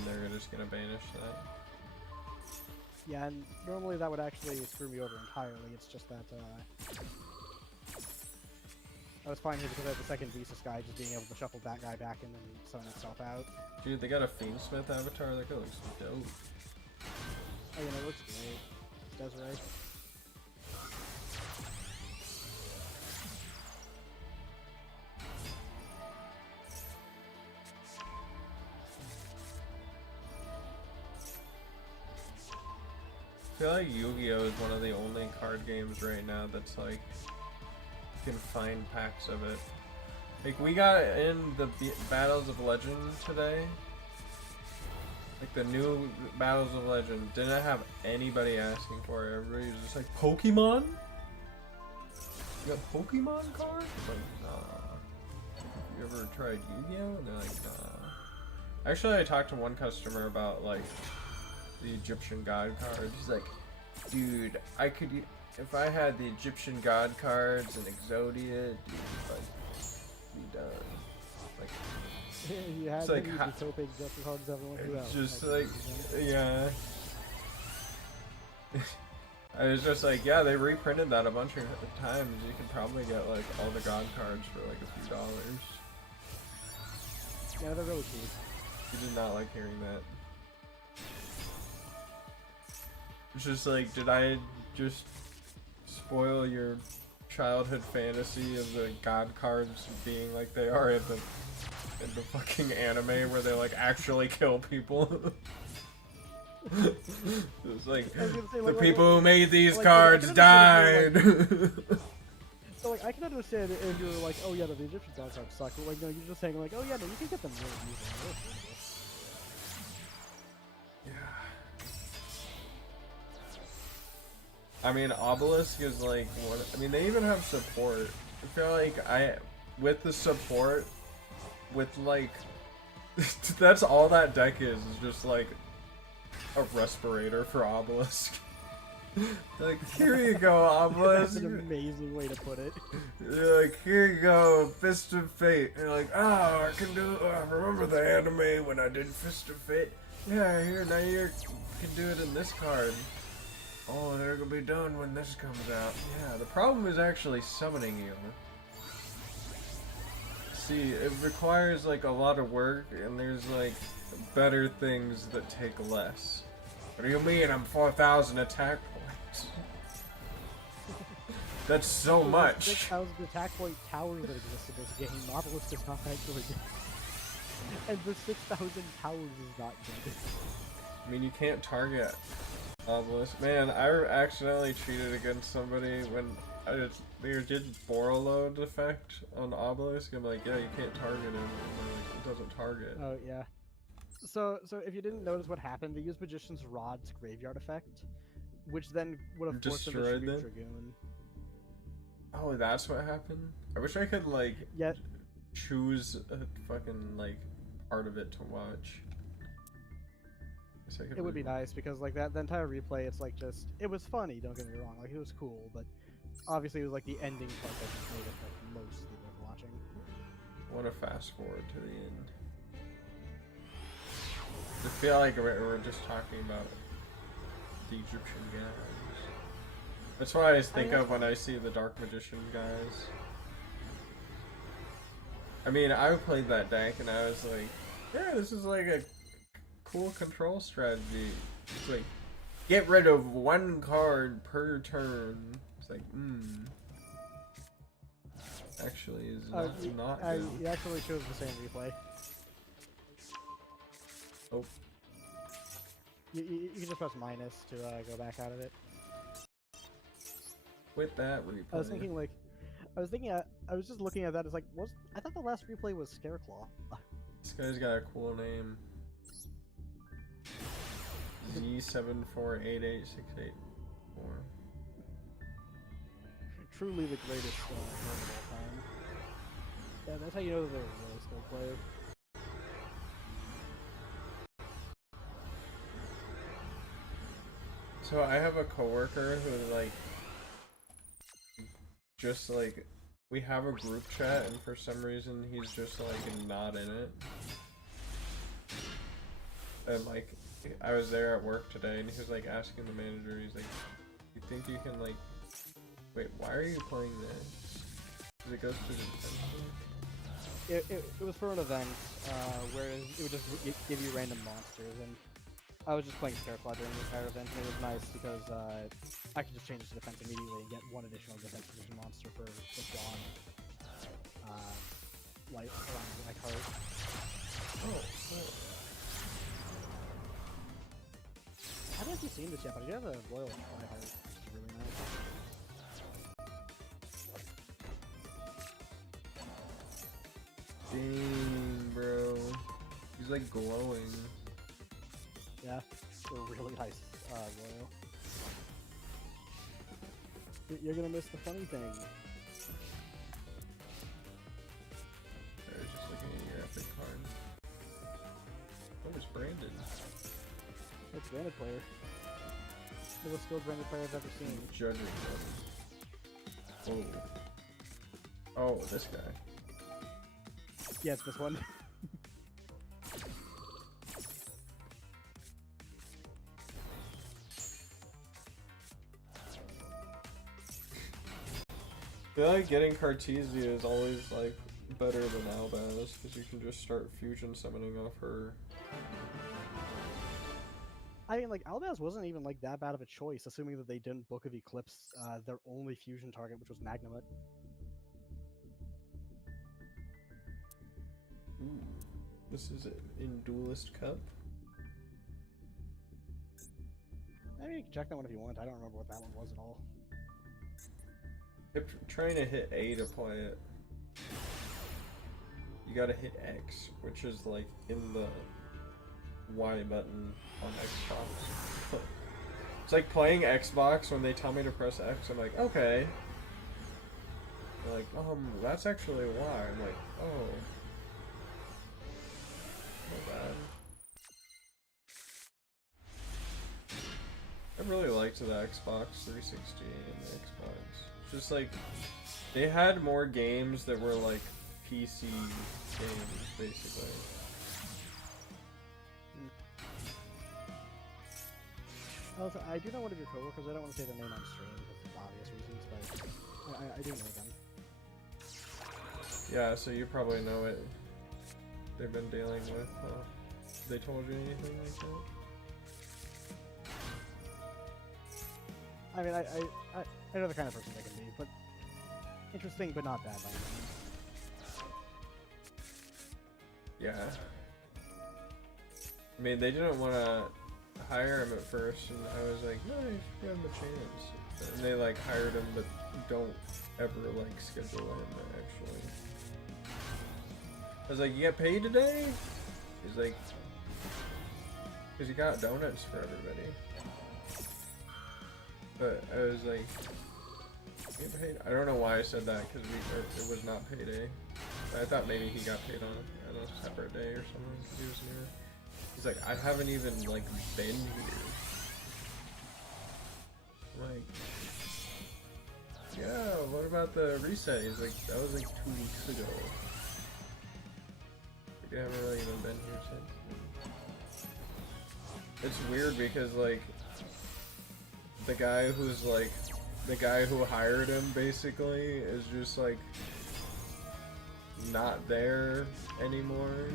They're just gonna banish that. Yeah, and normally that would actually screw me over entirely. It's just that I was fine here because I had the second Visas guy just being able to shuffle that guy back in and summon itself out. Dude, they got a Fiendsmith avatar. That guy looks dope. Oh, yeah, it looks great. It does right. I feel like Yu-Gi-Oh is one of the only card games right now that's like you can find packs of it. Like we got in the Battles of Legend today. Like the new Battles of Legend didn't have anybody asking for it. Everybody was just like, Pokemon? You got Pokemon cards? Like, nah. You ever tried Yu-Gi-Oh? And they're like, nah. Actually, I talked to one customer about like the Egyptian God cards. He's like, dude, I could, if I had the Egyptian God cards and Exodia, dude, like, be done. Like, You had it's to like, use the Tope Egyptian cards everyone who it's else. just like, yeah. I was just like, yeah, they reprinted that a bunch of times. You could probably get like all the God cards for like a few dollars. Yeah, they're really cheap. You did not like hearing that. It's just like, did I just spoil your childhood fantasy of the God cards being like they are in the fucking anime where they like actually kill people? It's like, the people who made these cards died. So like I can understand if you're like, oh yeah, the Egyptian God cards suck, but like no, you're just saying like, oh yeah, no, you can get them really easily. Yeah. I mean, Obelisk is like one. I mean, they even have support. I feel like with the support, with like, that's all that deck is just like a respirator for Obelisk. Like, here you go, Obelisk. That's an amazing way to put it. You're like, here you go, Fist of Fate. And you're like, oh, I can do. Remember the anime when I did Fist of Fate? Yeah, here now you can do it in this card. Oh, they're gonna be done when this comes out. Yeah, the problem is actually summoning you. See, it requires like a lot of work, and there's like better things that take less. What do you mean? I'm 4,000 attack points. That's so much. 6,000 attack point towers that exist in this game. Obelisk is not that good. And the 6,000 towers is not good. I mean, you can't target Obelisk. Man, I accidentally cheated against somebody when they did Borreload effect on Obelisk. I'm like, yeah, you can't target him. And they're like, it doesn't target. Oh yeah. So if you didn't notice what happened, they used Magician's Rod's graveyard effect, which then would have forced them to Destroyed shoot them? Dragoon. Oh, that's what happened? I wish I could, like, choose a fucking, like, part of it to watch. It would be nice, because, like, the entire replay, it's, like, just... It was funny, don't get me wrong. Like, it was cool, but obviously it was, like, the ending part that just made it, like, mostly worth watching. I want to fast forward to the end. I feel like we're just talking about the Egyptian guys. That's what I always think of when I see the Dark Magician guys. I mean, I played that deck and I was like, yeah, this is like a cool control strategy. It's like, get rid of one card per turn. It's like, actually is not good. It actually shows the same replay. Oh. You can just press minus to go back out of it. With that replay. I was thinking like, I was just looking at that. It's like, I thought the last replay was Scareclaw. This guy's got a cool name. Z748868. Truly the greatest card of all time. Yeah, that's how you know that they're a really skilled player. So I have a coworker who like just like we have a group chat and for some reason he's just like not in it. And like I was there at work today and he was like asking the manager, he's like, you think you can like wait, why are you playing this? Because it goes to the defense. It was for an event where it would just give you random monsters, and I was just playing Scareclaw during the entire event, and it was nice because I could just change it to defense immediately and get one additional defense position monster for Dawn light around my card. Oh, cool. I haven't actually seen this yet, but I do have a Royal Flyheart, which is really nice. Dang, bro. He's like glowing. Yeah, a really nice Royal. You're gonna miss the funny thing. I was just looking at your epic card. Oh, it's Brandon. It's Branded player. The most skilled Branded player I've ever seen. Judging them. Oh. Oh, this guy. Yeah, it's this one. I feel like getting Cartesia is always like better than Albaz because you can just start fusion summoning off her. I mean, like, Albaz wasn't even like that bad of a choice, assuming that they didn't Book of Eclipse their only fusion target, which was Magnamut. Ooh, this is in Duelist Cup. I mean, you can check that one if you want. I don't remember what that one was at all. Kept trying to hit A to play it. You gotta hit X, which is like in the Y button on Xbox. It's like playing Xbox when they tell me to press X, I'm like, okay. They're like, that's actually why. I'm like, oh. Not bad. I really liked the Xbox 360 and the Xbox. It's just like, they had more games that were like PC games, basically. Also, I do know one of your coworkers. I don't want to say their name on stream because of obvious reasons, but I do know them. Yeah, so you probably know it. They've been dealing with. They told you anything like that? I mean, I know the kind of person they can be, but interesting, but not bad by any means. Yeah. I mean, they didn't want to hire him at first, and I was like, no, you should give him a chance. And they like hired him, but don't ever like schedule him actually. I was like, you get paid today? He's like, because you got donuts for everybody. But I was like, you get paid? I don't know why I said that, because it was not payday. I thought maybe he got paid on a separate day or something, because he was near. He's like, I haven't even like been here. I'm like, yeah, what about the reset? He's like, that was like 2 weeks ago. Like, I haven't really even been here since. It's weird because like, the guy who's like, the guy who hired him basically is just like, not there anymore.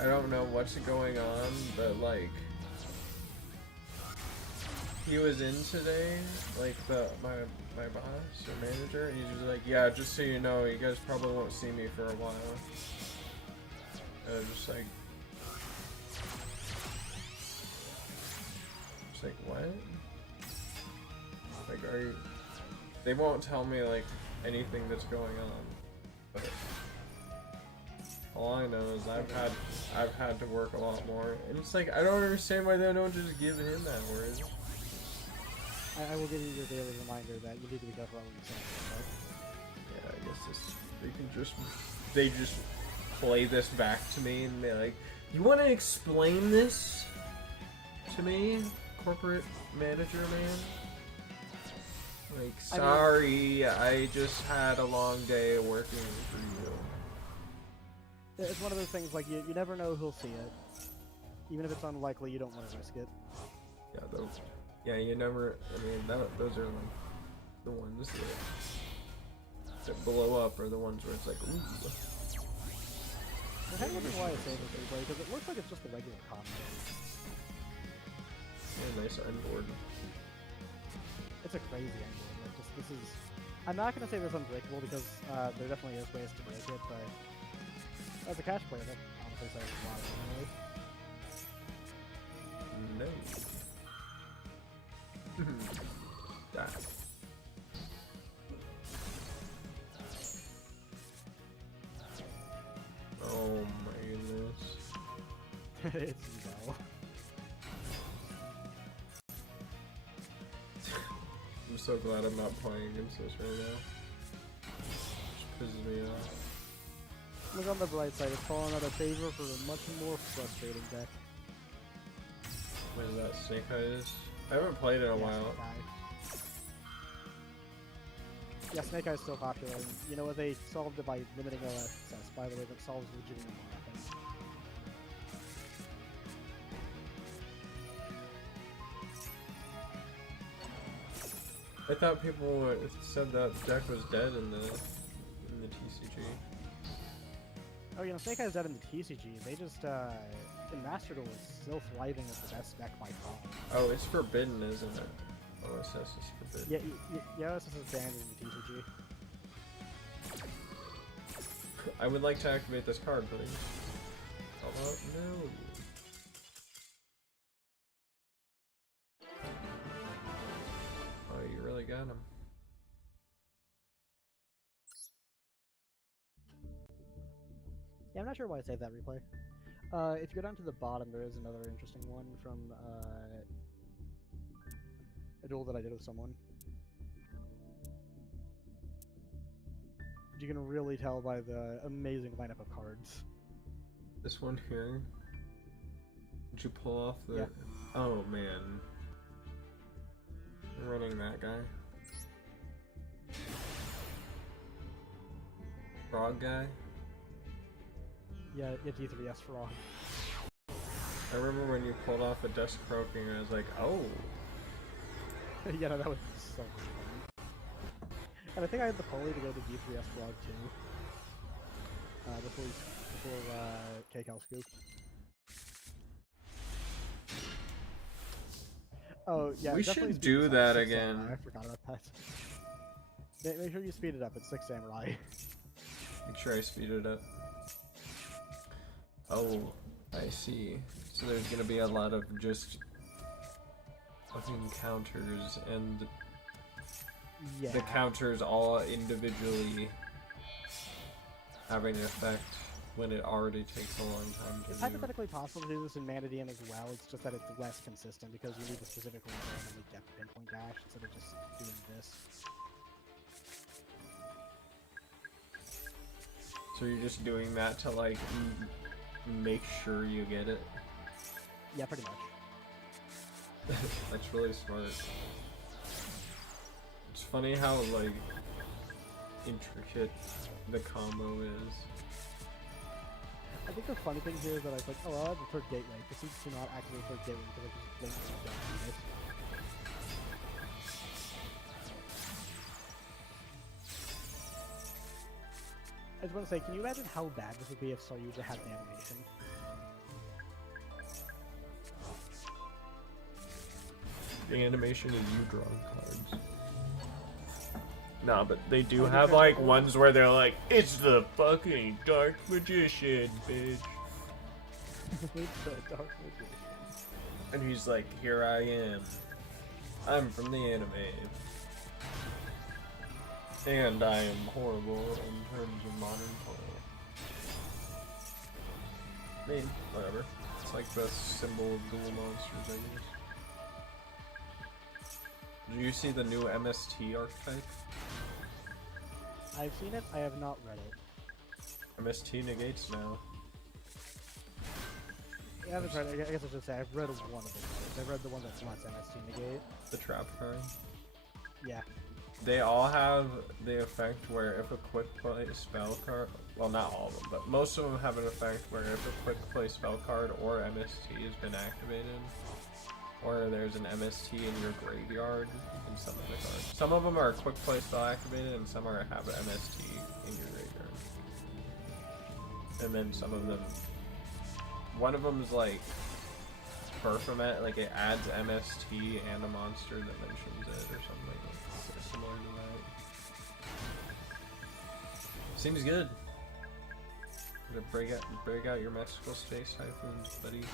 I don't know what's going on, but like he was in today, like my boss or manager, and he's just like, yeah, just so you know, you guys probably won't see me for a while. And I'm just like, what? Like, are you? They won't tell me like anything that's going on, but all I know is I've had to work a lot more, and it's like I don't understand why they don't just give him that word. I will give you your daily reminder that you need to be careful about what you say. Yeah, I guess they just play this back to me and they're like, you want to explain this to me, corporate manager man? Like, sorry, I just had a long day working for you. It's one of those things, like, you never know who'll see it. Even if it's unlikely, you don't want to risk it. Yeah, those. Yeah, you never. I mean, those are like the ones that blow up, or the ones where it's like, ooh. I'm kind of wondering why I say this replay, because it looks like it's just a regular combo. Yeah, nice unboard. It's a crazy angle. Like, just this is. I'm not gonna say this unbreakable because there definitely is ways to break it, but as a cash player, that honestly says a lot. Anyway. No. Die. Oh my goodness. It's no. I'm so glad I'm not playing against this right now. Just pisses me off. Look on the bright side, it's fallen out of favor for a much more frustrating deck. What is that, Snake Eyes? I haven't played it in a while. Yeah, Snake Eye is still popular. And you know what? They solved it by limiting OSS. By the way, that solves legitimate nothing. I thought people said that deck was dead in the TCG. Oh, you know, Snake Eye is dead in the TCG. They just, in Master Duel is still thriving as the best deck by far. Oh, it's forbidden, isn't it? OSS is forbidden. Yeah, OSS is banned in the TCG. I would like to activate this card, please. Oh, no. Oh, you really got him. Yeah, I'm not sure why I saved that replay. If you go down to the bottom, there is another interesting one from a duel that I did with someone. You can really tell by the amazing lineup of cards. This one here. Did you pull off the... Yeah. Oh, man. I'm running that guy. Frog guy? Yeah, it's E3S for all. I remember when you pulled off a Desk Croaking, I was like, oh. Yeah, no, that was so much fun. And I think I had the poly to go to D3S Frog too. Before KCal scooped. Oh, yeah. We definitely should speed do this up. that 6 again. Samurai. I forgot about that. Make sure you speed it up. It's 6 Samurai. Make sure I speed it up. Oh, I see. So there's gonna be a lot of just fucking counters, and Yeah. the counters all individually having an effect when it already takes a long time to It's do. hypothetically possible to do this in Manadian as well, it's just that it's less consistent because you need to specifically randomly get the pinpoint dash instead of just doing this. So you're just doing that to like make sure you get it? Yeah, pretty much. That's really smart. It's funny how like intricate the combo is. I think the funny thing here is that I was like, oh, I'll have the third gateway. It proceeds to not activate the third gateway because I just blatantly don't need it. I just want to say, can you imagine how bad this would be if Saryuja had the animation? The animation is you drawing cards. Nah, but they do Oh, they have turned like it ones where they're like, it's the fucking dark magician, bitch. It's the Dark Magician. And he's like, here I am. I'm from the anime. And I am horrible in terms of modern play. I mean, whatever. It's like the symbol of dual monsters, I guess. Did you see the new MST archetype? I've seen it, I have not read it. MST negates now. Yeah, I haven't read it. I guess I should say I've read one of them. I've read the one that's not MST Negate. The trap card. Yeah. They all have the effect where if a quick play spell card, well not all of them, but most of them have an effect where if a quick play spell card or MST has been activated, or there's an MST in your graveyard in some of the cards. Some of them are quick play spell activated and some are have an MST in your graveyard. And then some of them, one of them is like Perfumet, like it adds MST and a monster that mentions it or something similar to that. Seems good. Gonna break out your magical space typhoons, buddy.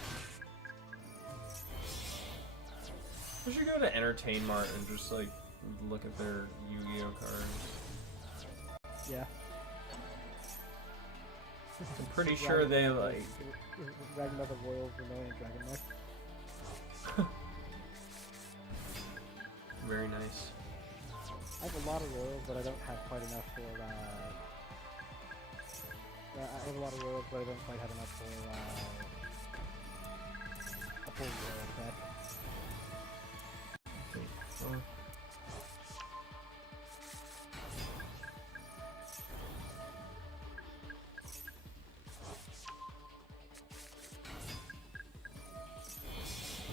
We should go to Entertain Mart and just like look at their Yu-Gi-Oh cards. Yeah. I'm pretty sure they like. Ragnarok of Royal Vermilion Dragon Neck. Very nice. I have a lot of royals, but I don't have quite enough for. I have a lot of royals, but I don't quite have enough for a full royal deck. Oh.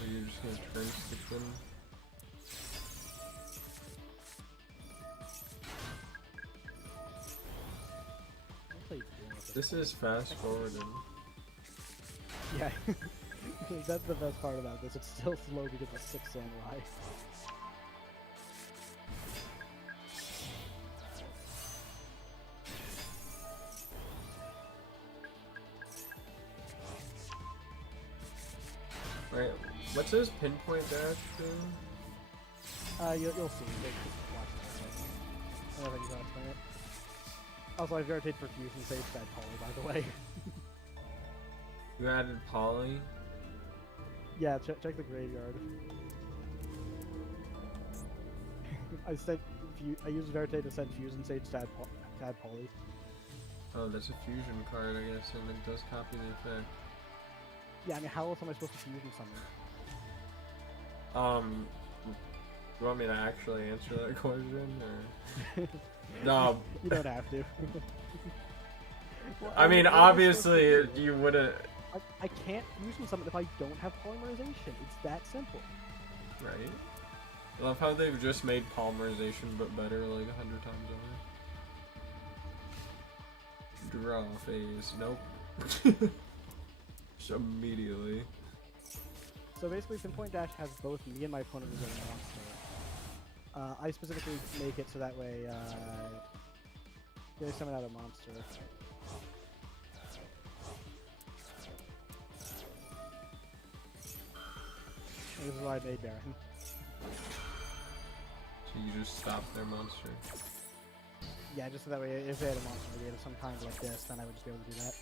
Are you just gonna turn stick them? This is fast forwarded. Yeah. That's the best part about this. It's still slow because of 6 samurai. Right, what's his pinpoint dash do? You'll see. Just watch it. I don't think you can explain it. Also, I've rotated for fusion save that Poly, by the way. You added Poly? Yeah, check the graveyard. I used Verite to send Fusion Sage to add Poly. Oh, that's a fusion card, I guess, and it does copy the effect. Yeah, I mean, how else am I supposed to fusion summon? You want me to actually answer that question, or? No. You don't have to. Well, I mean, obviously, you wouldn't. I can't fusion summon if I don't have polymerization. It's that simple. Right? I love how they've just made polymerization but better like 100 times over. Draw phase. Nope. Just immediately. So basically, Pinpoint Dash has both me and my opponent as a monster. I specifically make it so that way they summon out a monster. And this is why I made Baron. So you just stop their monster. Yeah, just so that way if they had a monster brigade of some kind like this, then I would just be able to do that.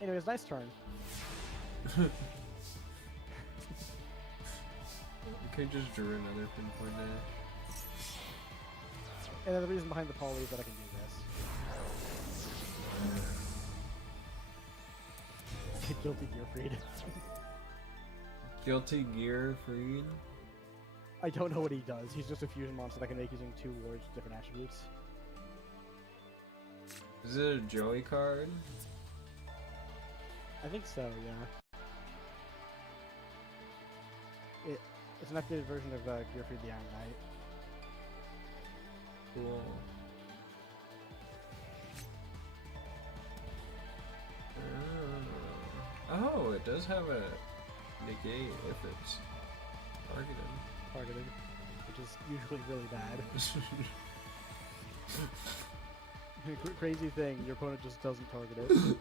Anyways, nice turn. You could just draw another pinpoint dash. And then the reason behind the poly is that I can do this. Guilty Gear Freed. Guilty Gear Freed? I don't know what he does. He's just a fusion monster that can make using 2 words with different attributes. Is it a Joey card? I think so, yeah. It's an updated version of Gear Freed the Iron Knight. Cool. Oh, it does have a negate if it's targeted, which is usually really bad. Crazy thing, your opponent just doesn't target it.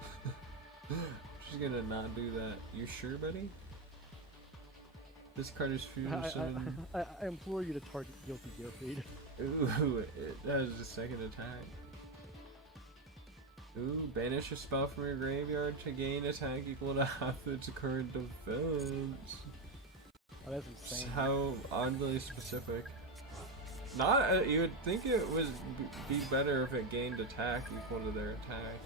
She's gonna not do that. You sure, buddy? This card is fusion. I implore you to target Guilty Gear Feed. Ooh, that is the second attack. Ooh, banish a spell from your graveyard to gain attack equal to half its current defense. Oh, that's insane. How oddly specific. Not, you would think it would be better if it gained attack equal to their attack.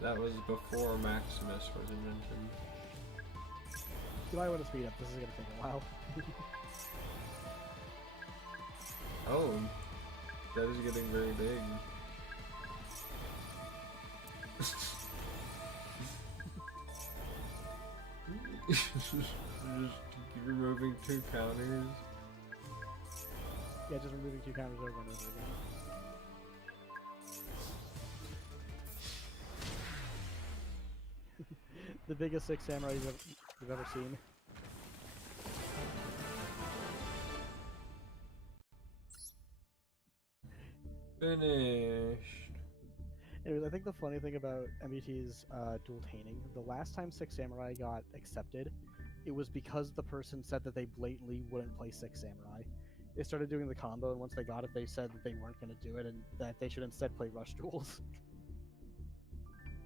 That was before Maximus was invented. You might want to speed up, this is gonna take a while. Oh, that is getting very big. Just keep removing 2 counters. Yeah, just removing 2 counters over and over again. The biggest 6 samurai you've ever seen. Finished. Anyways, I think the funny thing about MBT's dual tainting, the last time 6 Samurai got accepted, it was because the person said that they blatantly wouldn't play 6 Samurai. They started doing the combo, and once they got it, they said that they weren't going to do it, and that they should instead play Rush Duels.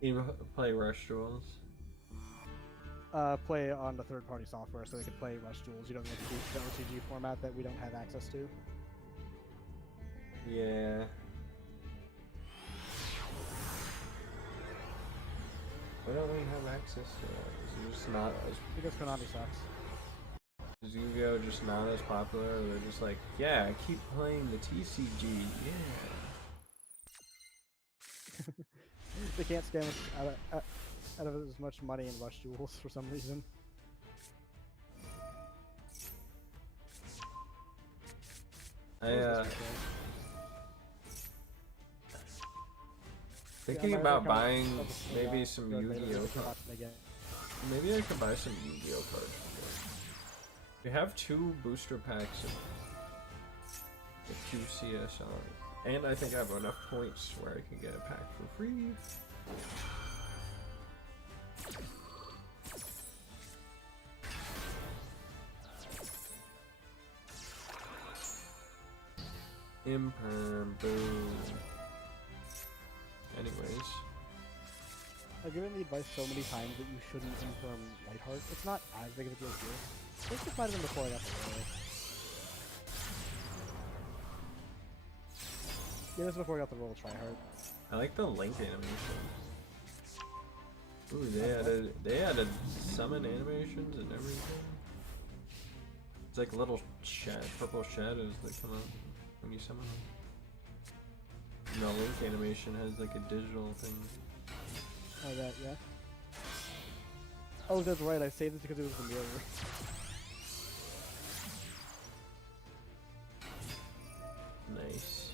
You play Rush Duels? Play on the third-party software so they can play Rush Duels. You don't get the OCG format that we don't have access to. Yeah. Why don't we have access to that? Is it just not as... Because Konami sucks. Is Yu-Gi-Oh just not as popular, or they're just like, yeah, keep playing the TCG, yeah. They can't scam us out of as much money in Rush Duels for some reason. Thinking about buying maybe some Yu-Gi-Oh cards. Maybe I could buy some Yu-Gi-Oh cards. We have 2 booster packs with 2 CS on, and I think I have enough points where I can get a pack for free. Imperm, boom. Anyways. I've given the advice so many times that you shouldn't imperm Lightheart. It's not as big of a deal here. I think this might have been before I got the roll. Yeah, this is before I got the roll Tryhard. I like the Link animation. Ooh, they added summon animations and everything. It's like little purple shadows that come out when you summon them. And the Link animation has like a digital thing. Oh, that, yeah. Oh, that's right, I saved it because it was the mirror. Nice.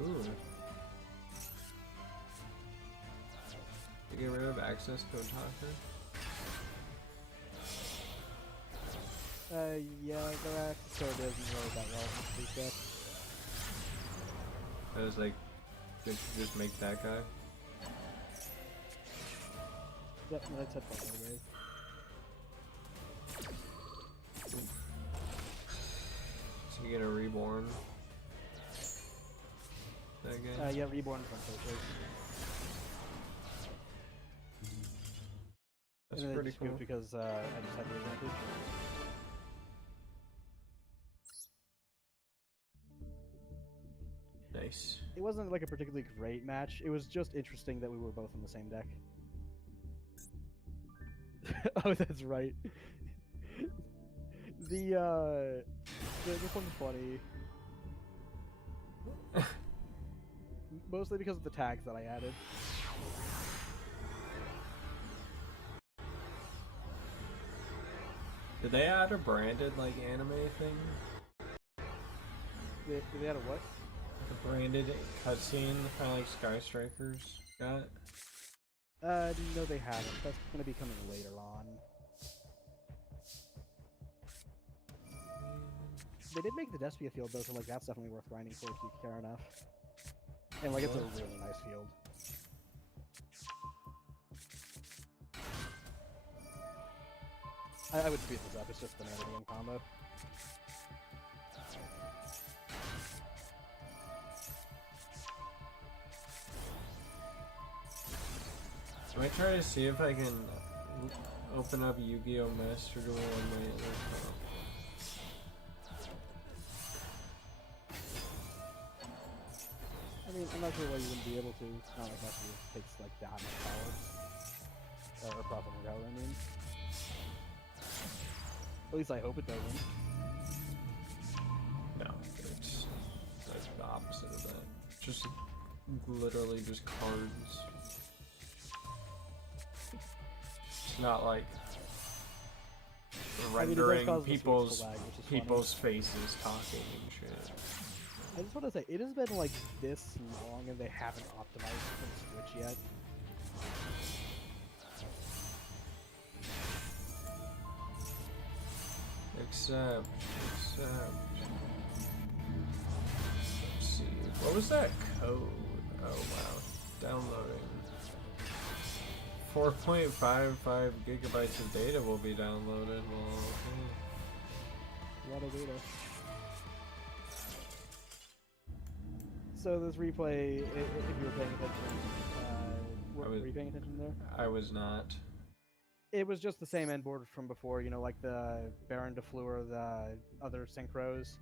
Ooh. You get rid of access to Otaku? Yeah, the access code isn't really that relevant to these decks. I was like, didn't you just make that guy? Yep, no, that's headphone anyway. So you get a reborn. That game? Yeah, Reborn from Social. That's and pretty cool. Because I just had the advantage. Nice. It wasn't like a particularly great match. It was just interesting that we were both in the same deck. Oh, that's right. This one's funny. Mostly because of the tags that I added. Did they add a branded like anime thing? They had a what? The branded cutscene, kind of like Sky Strikers got. No, they haven't. That's gonna be coming later on. They did make the Despia field though, so like that's definitely worth grinding for if you care enough. And like it's a really nice field. I would speed this up. It's just banana bean combo. I might try to see if I can open up Yu-Gi-Oh! Master Duel on my other phone. I mean, I'm not sure why you wouldn't be able to. It's not like that takes like that much power. Or profit or power, I mean. At least I hope it doesn't. No, it's the opposite of that. Just literally just cards. It's not like rendering people's faces talking and shit. I just want to say, it has been like this long and they haven't optimized for Switch yet. Except, let's see, what was that code? Oh wow, downloading. 4.55 gigabytes of data will be downloaded. Well, okay. A lot of data. So this replay, if you were paying attention, were you paying attention there? I was not. It was just the same end board from before, you know, like the Baron de Fleur, the other synchros,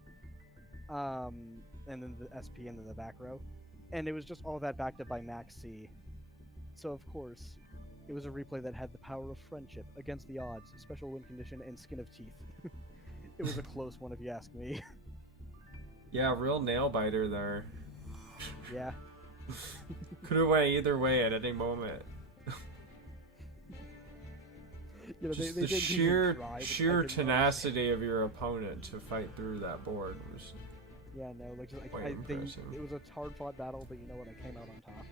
and then the SP and then the back row. And it was just all that backed up by Max C. So of course, it was a replay that had the power of friendship against the odds, special win condition, and skin of teeth. It was a close one if you ask me. Yeah, real nail biter there. Yeah. Could have went either way at any moment. You know, Just they the didn't even try, sheer tenacity of your opponent to fight through that board was. Yeah, no, like, just, quite impressive. it was a hard fought battle, but you know what? I came out on top.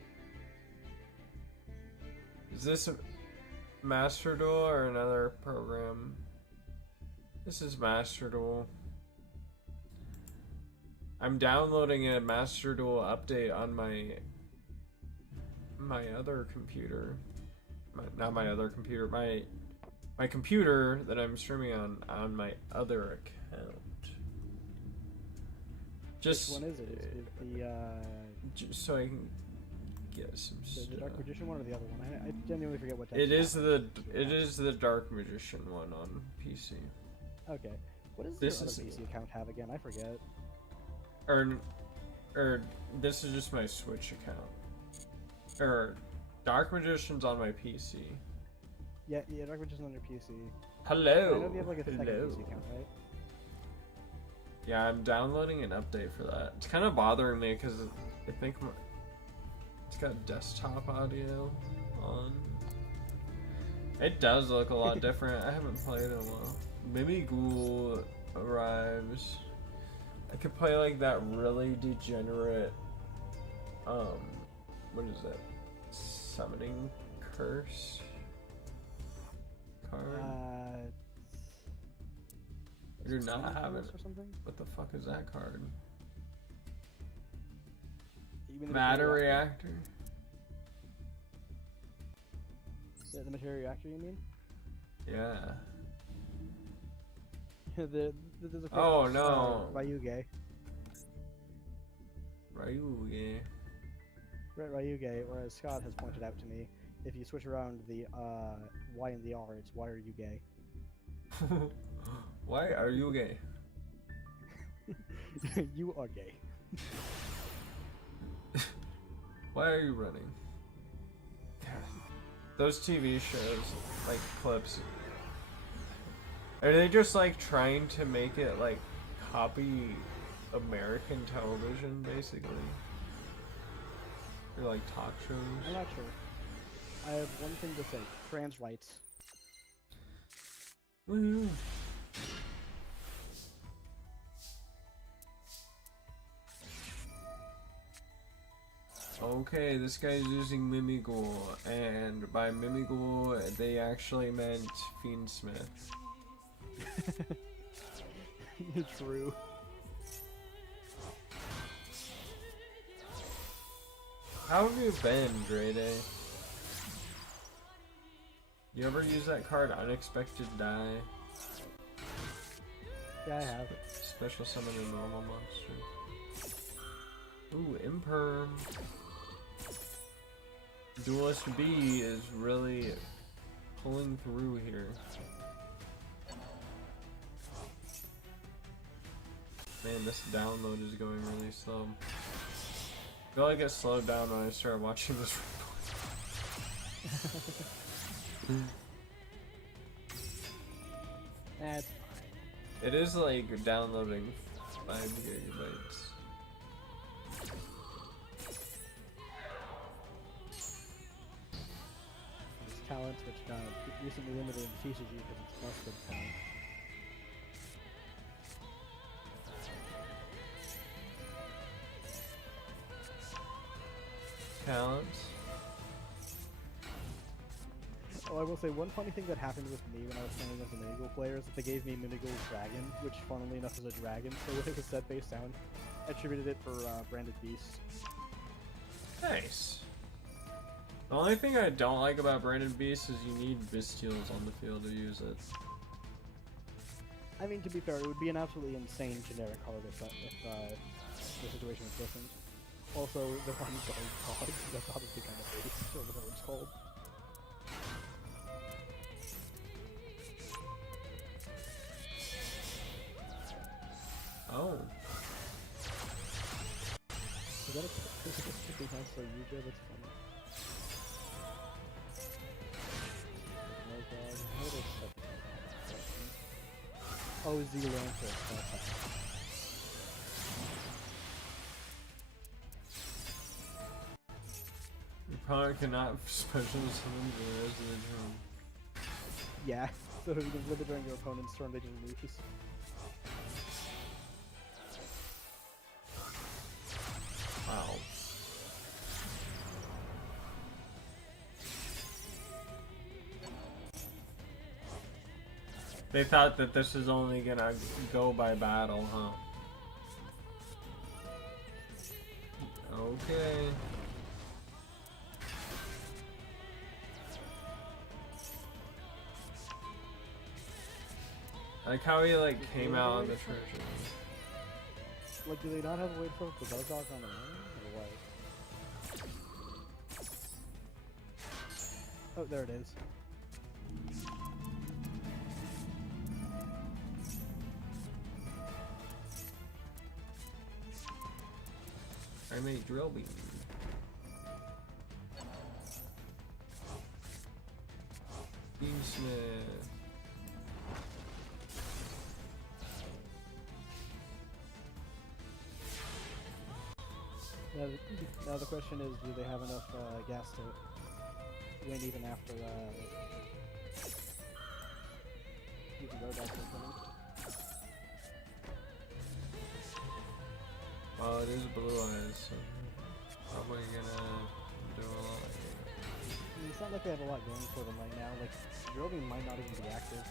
Is this a Master Duel or another program? This is Master Duel. I'm downloading a Master Duel update on my other computer. Not my other computer. My computer that I'm streaming on my other account. Just which one is it? Is it the just so I can get some the stuff. Dark Magician one or the other one? I genuinely forget what. It is the Dark Magician one on PC. Okay. What does This your is other PC account have again? I forget. Or this is just my Switch account. Or Dark Magician's on my PC. Yeah, Dark Magician's on your PC. Hello. I know you have like a second Hello. PC account, right? Yeah, I'm downloading an update for that. It's kind of bothering me because I think it's got desktop audio on. It does look a lot different. I haven't played in a while. Mimighoul arrives. I could play like that really degenerate, what is that? Summoning curse card? You're not having or something? What the fuck is that card? You mean the Matter Materia reactor? The Materia Reactor, you mean? Yeah. There's a Oh no. Ryuge. Ryuge. Ryuge, or as Scott has pointed out to me, if you switch around the Y and the R, it's why are you gay? Why are you gay? You are gay. Why are you running? Those TV shows, like clips, are they just like trying to make it like copy American television basically? Or like talk shows? I'm not sure. I have one thing to say. Trans rights. Woo. Okay, this guy's using Mimighoul, and by Mimighoul, they actually meant Fiendsmith. True. How have you been, Drayday? You ever use that card, Unexpected Die? Yeah, I have. Special summon a normal monster. Ooh, Imperm. Duelist B is really pulling through here. Man, this download is going really slow. I feel like it slowed down when I started watching this report. That's It is like downloading 5 gigabytes. these talents which got recently limited in TCG because it's busted talent. Talents. Oh, I will say one funny thing that happened with me when I was playing as a Mimighoul player is that they gave me Mimighoul Dragon, which funnily enough is a dragon, so when it was set face down, I attributed it for Branded Beast. Nice. The only thing I don't like about Branded Beast is you need Bestials on the field to use it. I mean, to be fair, it would be an absolutely insane generic card if the situation was different. Also, the one dog, that's obviously kind of based, or whatever it's called. Oh. Is that a specific house for yugioh? That's funny. Oh god, how would I set that? Oh, Z-Lantern, that's how. Your opponent cannot special summon the resident home. Yeah, so if you can flip it during your opponent's turn, they just lose. Wow. They thought that this is only gonna go by battle, huh? Okay. Like how he like came out on the treasure. Like, do they not have a way to put the Buzz Dog on their own, or what? Oh, there it is. I made drill beam. Beamsmith. Now the question is, do they have enough gas to win even after using guard back coming? Well, it is blue eyes, so probably gonna do a lot. I mean, it's not like they have a lot going for them right now. Like, drill beam might not even be active.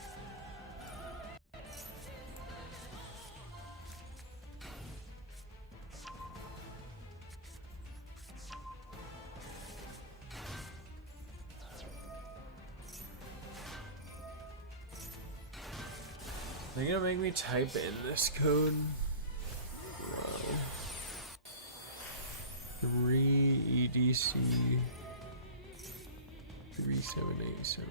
They're gonna make me type in this code. Wow. 3 EDC 3787.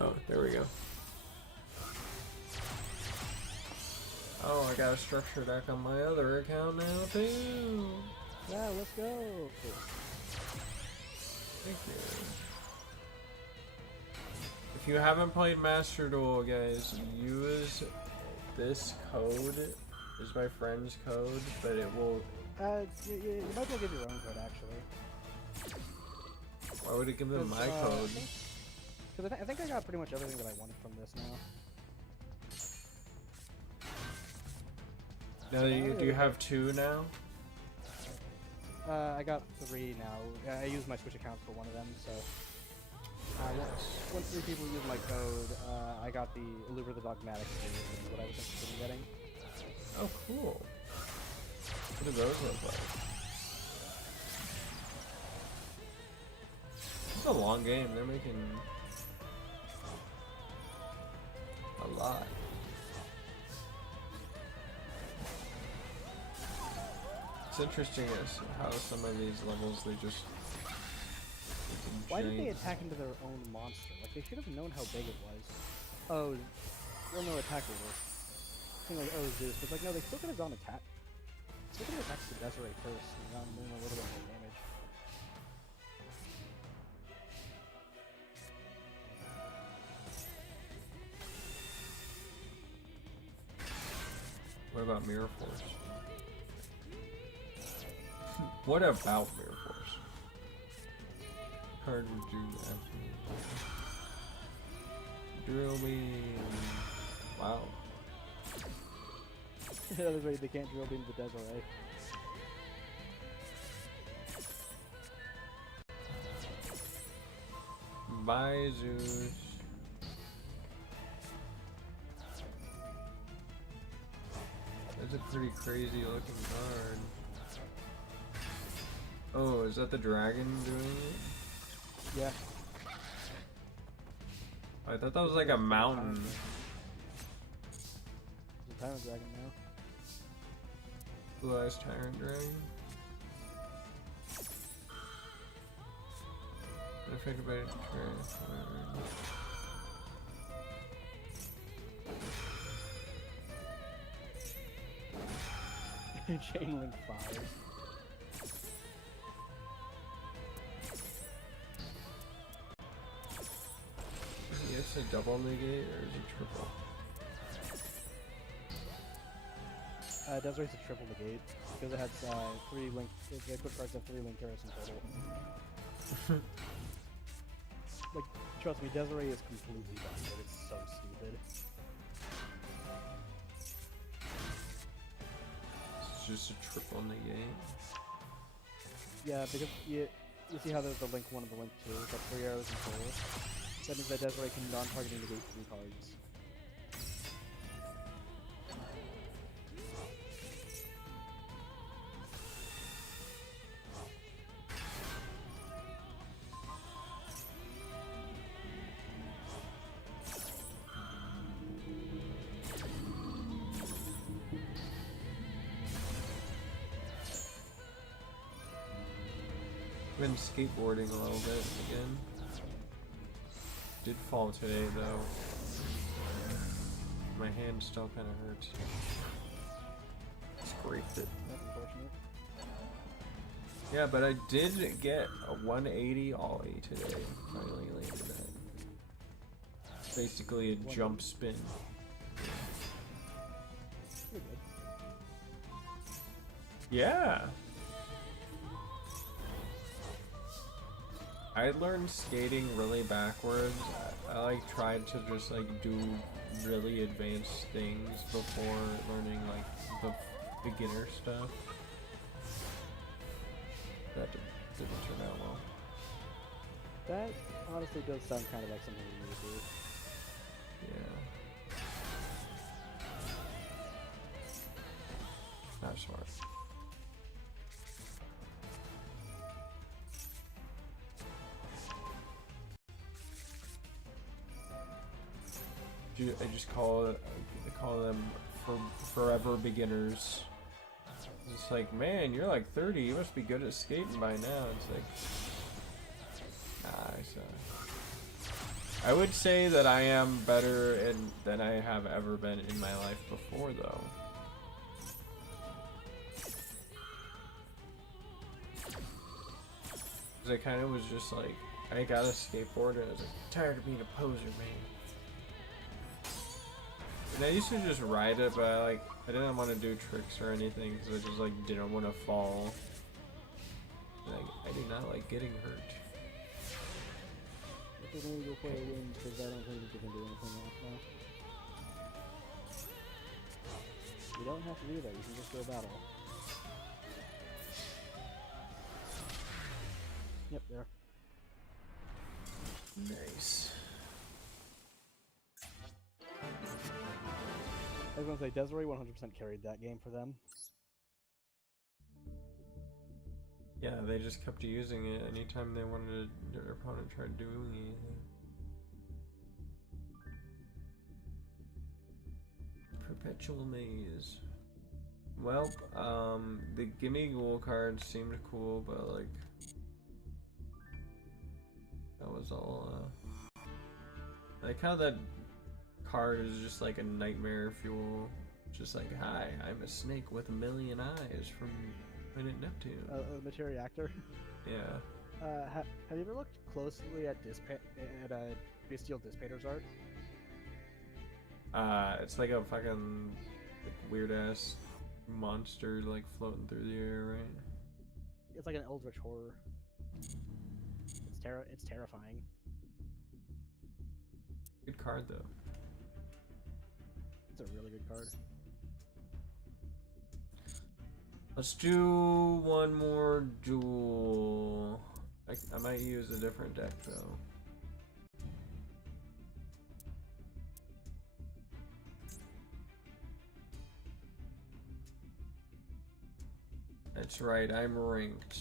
Oh, there we go. Oh, I got a structure deck on my other account now too. Yeah, let's go! Thank you. If you haven't played Master Duel, guys, use this code. Is my friend's code, but it will. You might as well give your own code, actually. Why would it give them my code? Because I think I got pretty much everything that I wanted from this now. Now, So do you have 2 now? I got 3 now. I used my Switch account for one of them, so once 3 people use my code, I got the Illumina the Dogmatic, is what I was interested in getting. Oh, cool. What do those look like? It's a long game. They're making a lot. It's interesting as how some of these levels they just. Why did they attack into their own monster? Like, they should have known how big it was. Oh, well, no attack order. Thing like, oh, Zeus. But, like, no, they still could have gone attack. Still could have attacked the Desiree first and gone doing a little bit more damage. What about Mirror Force? What about Mirror Force? Card would you drill beam? Wow. That's right, they can't drill beam the Desiree. Bye, Zeus. That's a pretty crazy looking card. Oh, is that the dragon doing it? Yeah. I thought that was like a mountain. It's a Tyrant Dragon now. Blue Eyes Tyrant Dragon. Affected by Chain Link 5. Is it a double negate or is it triple? Desiree's a triple negate because it has 3 link. The equip cards have 3 link arrows in total. Like, trust me, Desiree is completely busted. It's so stupid. It's just a triple negate. Yeah, because you see how there's the link 1 and the link 2. It's got 3 arrows in total. That means that Desiree can non-targeting negate 3 cards. Been skateboarding a little bit again. Did fall today though. My hand still kind of hurts. Scraped it. That's unfortunate. Yeah, but I did get a 180 ollie today. Finally landed that. Basically a jump spin. Pretty good. Yeah. I learned skating really backwards. I like tried to just like do really advanced things before learning like the beginner stuff. That didn't turn out well. That honestly does sound kind of like something we need to do. Yeah. Not smart. I just call them forever beginners. It's like, man, you're like 30, you must be good at skating by now. It's like, nah, I suck. I would say that I am better than I have ever been in my life before, though. Cause I kind of was just like, I got a skateboard and I was like, tired of being a poser, man. And I used to just ride it, but I didn't want to do tricks or anything because I just like didn't want to fall. Like, I do not like getting hurt. We're going to go play a win because I don't think we can do anything else now. You don't have to do that, you can just go battle. Yep, there. Nice. I was gonna say, Desiree 100% carried that game for them. Yeah, they just kept using it anytime they wanted their opponent tried doing anything. Perpetual Maze. Well, the Gimme Ghoul card seemed cool, but like that was all. Like how that card is just like a nightmare fuel. Just like, hi, I'm a snake with a million eyes from planet Neptune. Materia Actor. Yeah. Have you ever looked closely at Bestial Dispater's art? It's like a fucking like, weird ass monster like floating through the air, right? It's like an eldritch horror. It's terrifying. Good card though. It's a really good card. Let's do one more duel. I might use a different deck though. That's right, I'm ranked.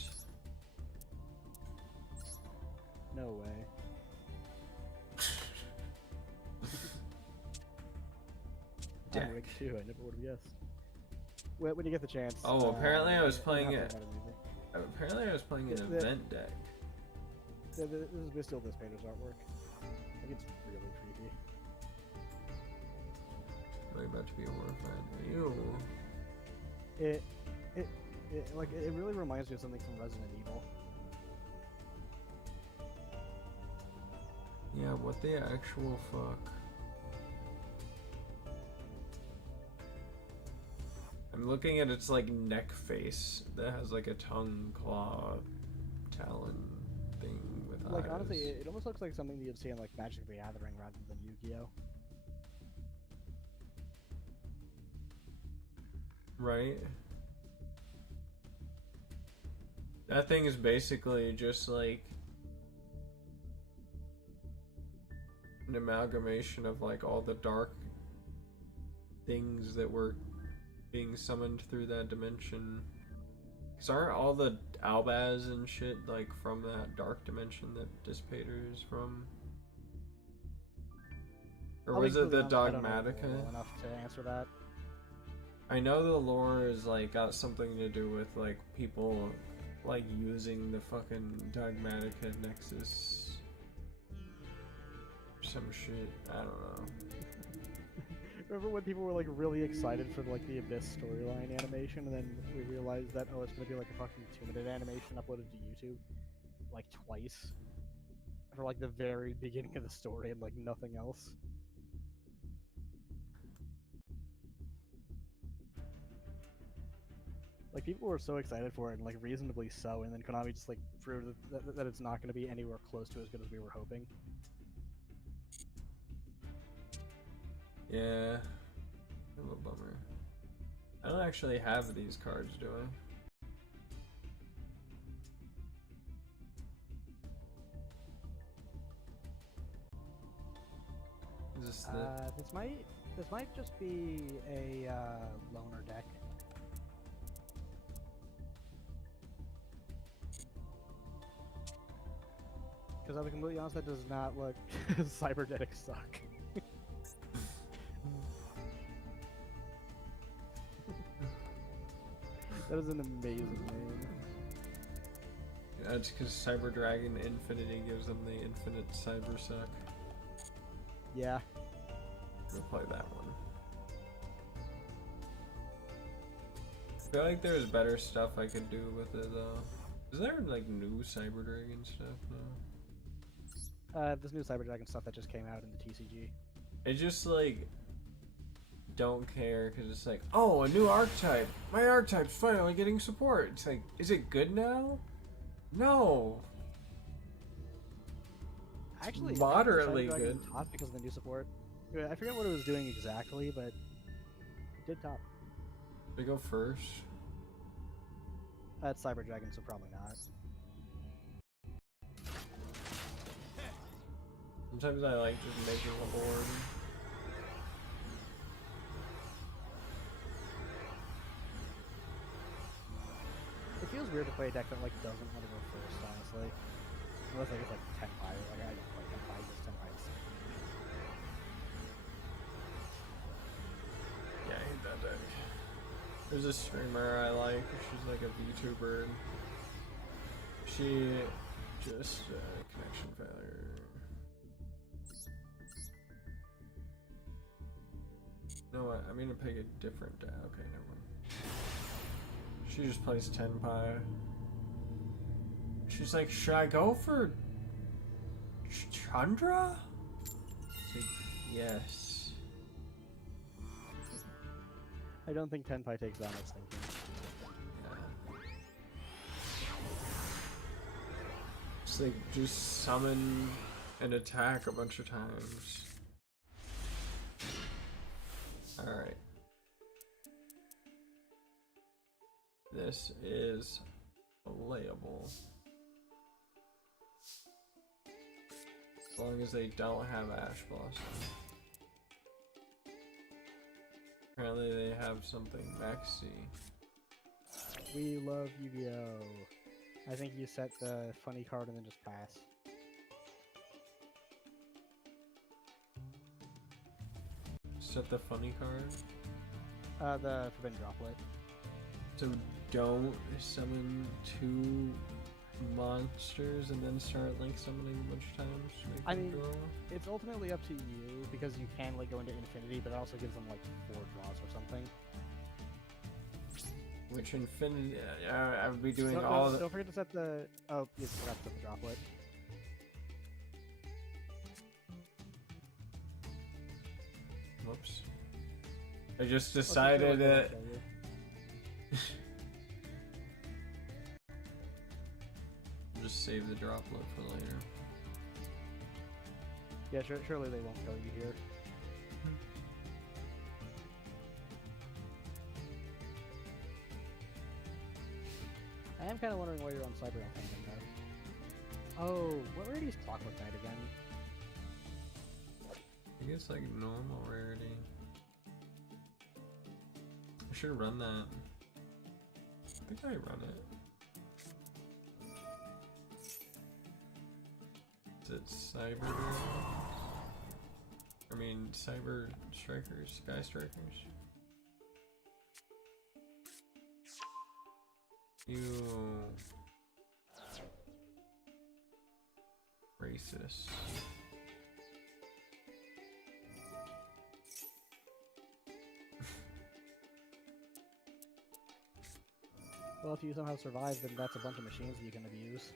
No way. Deck. I'm ranked too, I never would have guessed. When you get the chance. Oh, apparently I was playing it. it. Apparently I was playing an event deck. This is Bestial Dispater's artwork. I think it's really creepy. Am I about to be horrified? Ew. It really reminds me of something from Resident Evil. Yeah, what the actual fuck? I'm looking at its like neck face that has like a tongue, claw, talon thing with Like eyes. honestly, it almost looks like something that you'd see in like Magic the Gathering rather than Yu-Gi-Oh. Right? That thing is basically just like an amalgamation of like all the dark things that were being summoned through that dimension. Cause aren't all the Albaz and shit like from that dark dimension that Dispater is from? Or was it the I don't know Dogmatica? well enough to answer that. I know the lore is like got something to do with like people like using the fucking Dogmatica Nexus or some shit. I don't know. Remember when people were like really excited for like the Abyss storyline animation, and then we realized that it's gonna be like a fucking 2-minute animation uploaded to YouTube, like twice, for like the very beginning of the story and like nothing else. Like people were so excited for it, and like reasonably so, and then Konami just like proved that it's not gonna be anywhere close to as good as we were hoping. Yeah. Kind of a bummer. I don't actually have these cards, do I? Is this the... This might just be a loner deck. Because I'll be completely honest, that does not look cybernetic suck. That is an amazing name. That's because Cyber Dragon Infinity gives them the infinite cyber suck. Yeah. We'll play that one. I feel like there's better stuff I could do with it though. Is there like new Cyber Dragon stuff now? This new Cyber Dragon stuff that just came out in the TCG. It just like don't care because it's like, oh, a new archetype. My archetype's finally getting support. It's like, is it good now? No. Actually, moderately Cyber Dragon good. Top because of the new support. I forget what it was doing exactly, but it did top. They go first. That's Cyber Dragon, so probably not. Sometimes I like just making a board. It feels weird to play a deck that like doesn't want to go first, honestly. Unless I get like Tenpai, like I don't play Tenpai, just Tenpai. Yeah, I hate that deck. There's a streamer I like. She's like a VTuber. She just connection failure. No, I'm gonna pick a different deck. Okay, never mind. She just plays Tenpai. She's like, should I go for Chandra? Like, yes. I don't think Tenpai takes that much thinking. Yeah. It's like just summon and attack a bunch of times. Alright. This is playable. As long as they don't have Ash Blossom. Apparently they have something Maxi. We love Yu-Gi-Oh! I think you set the funny card and then just pass. Set the funny card. The Forbidden Droplet. So don't summon 2 monsters and then start link summoning a bunch of times to make I them mean, draw. it's ultimately up to you because you can like go into infinity, but it also gives them like 4 draws or something. Which infinity? I would be doing Don't, all don't, the. don't forget to set the. Oh, you forgot to set the Droplet. Whoops. I just decided that. Just save the droplet for later. Yeah, surely they won't kill you here. I am kind of wondering why you're on Cyber Penguin though. Oh, what rarity is Clockwork Knight again? I guess like normal rarity. I should run that. I think I run it. Is it Cyber Dragons? I mean, Cyber Strikers, Sky Strikers. You racist. Well, if you somehow survive, then that's a bunch of machines that you can abuse.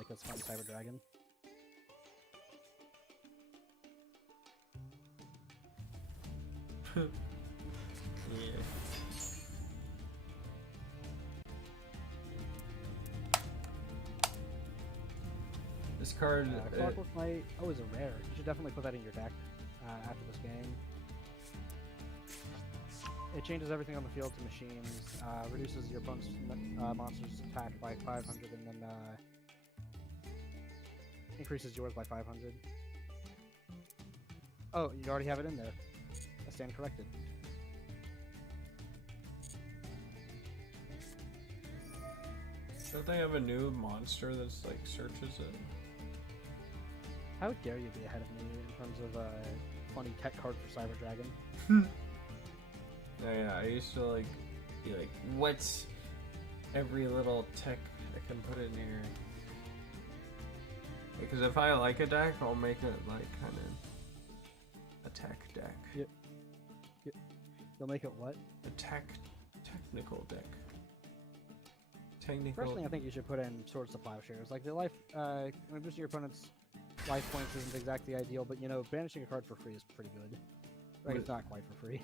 Because Funny Cyber Dragon. Yeah. This card. Clockwork Knight. Oh, is a rare. You should definitely put that in your deck after this game. It changes everything on the field to machines, reduces your opponent's monster's attack by 500, and then increases yours by 500. Oh, you already have it in there. I stand corrected. Don't they have a new monster that's like searches it? How dare you be ahead of me in terms of funny tech card for Cyber Dragon? Yeah, I used to like be like, what's every little tech I can put in here? Because if I like a deck, I'll make it like kind of a tech deck. Yep. You'll make it what? A technical deck. First thing I think you should put in Swords to Plowshares. Like the life, boosting your opponent's life points isn't exactly ideal, but you know, banishing a card for free is pretty good. Like it's not quite for free.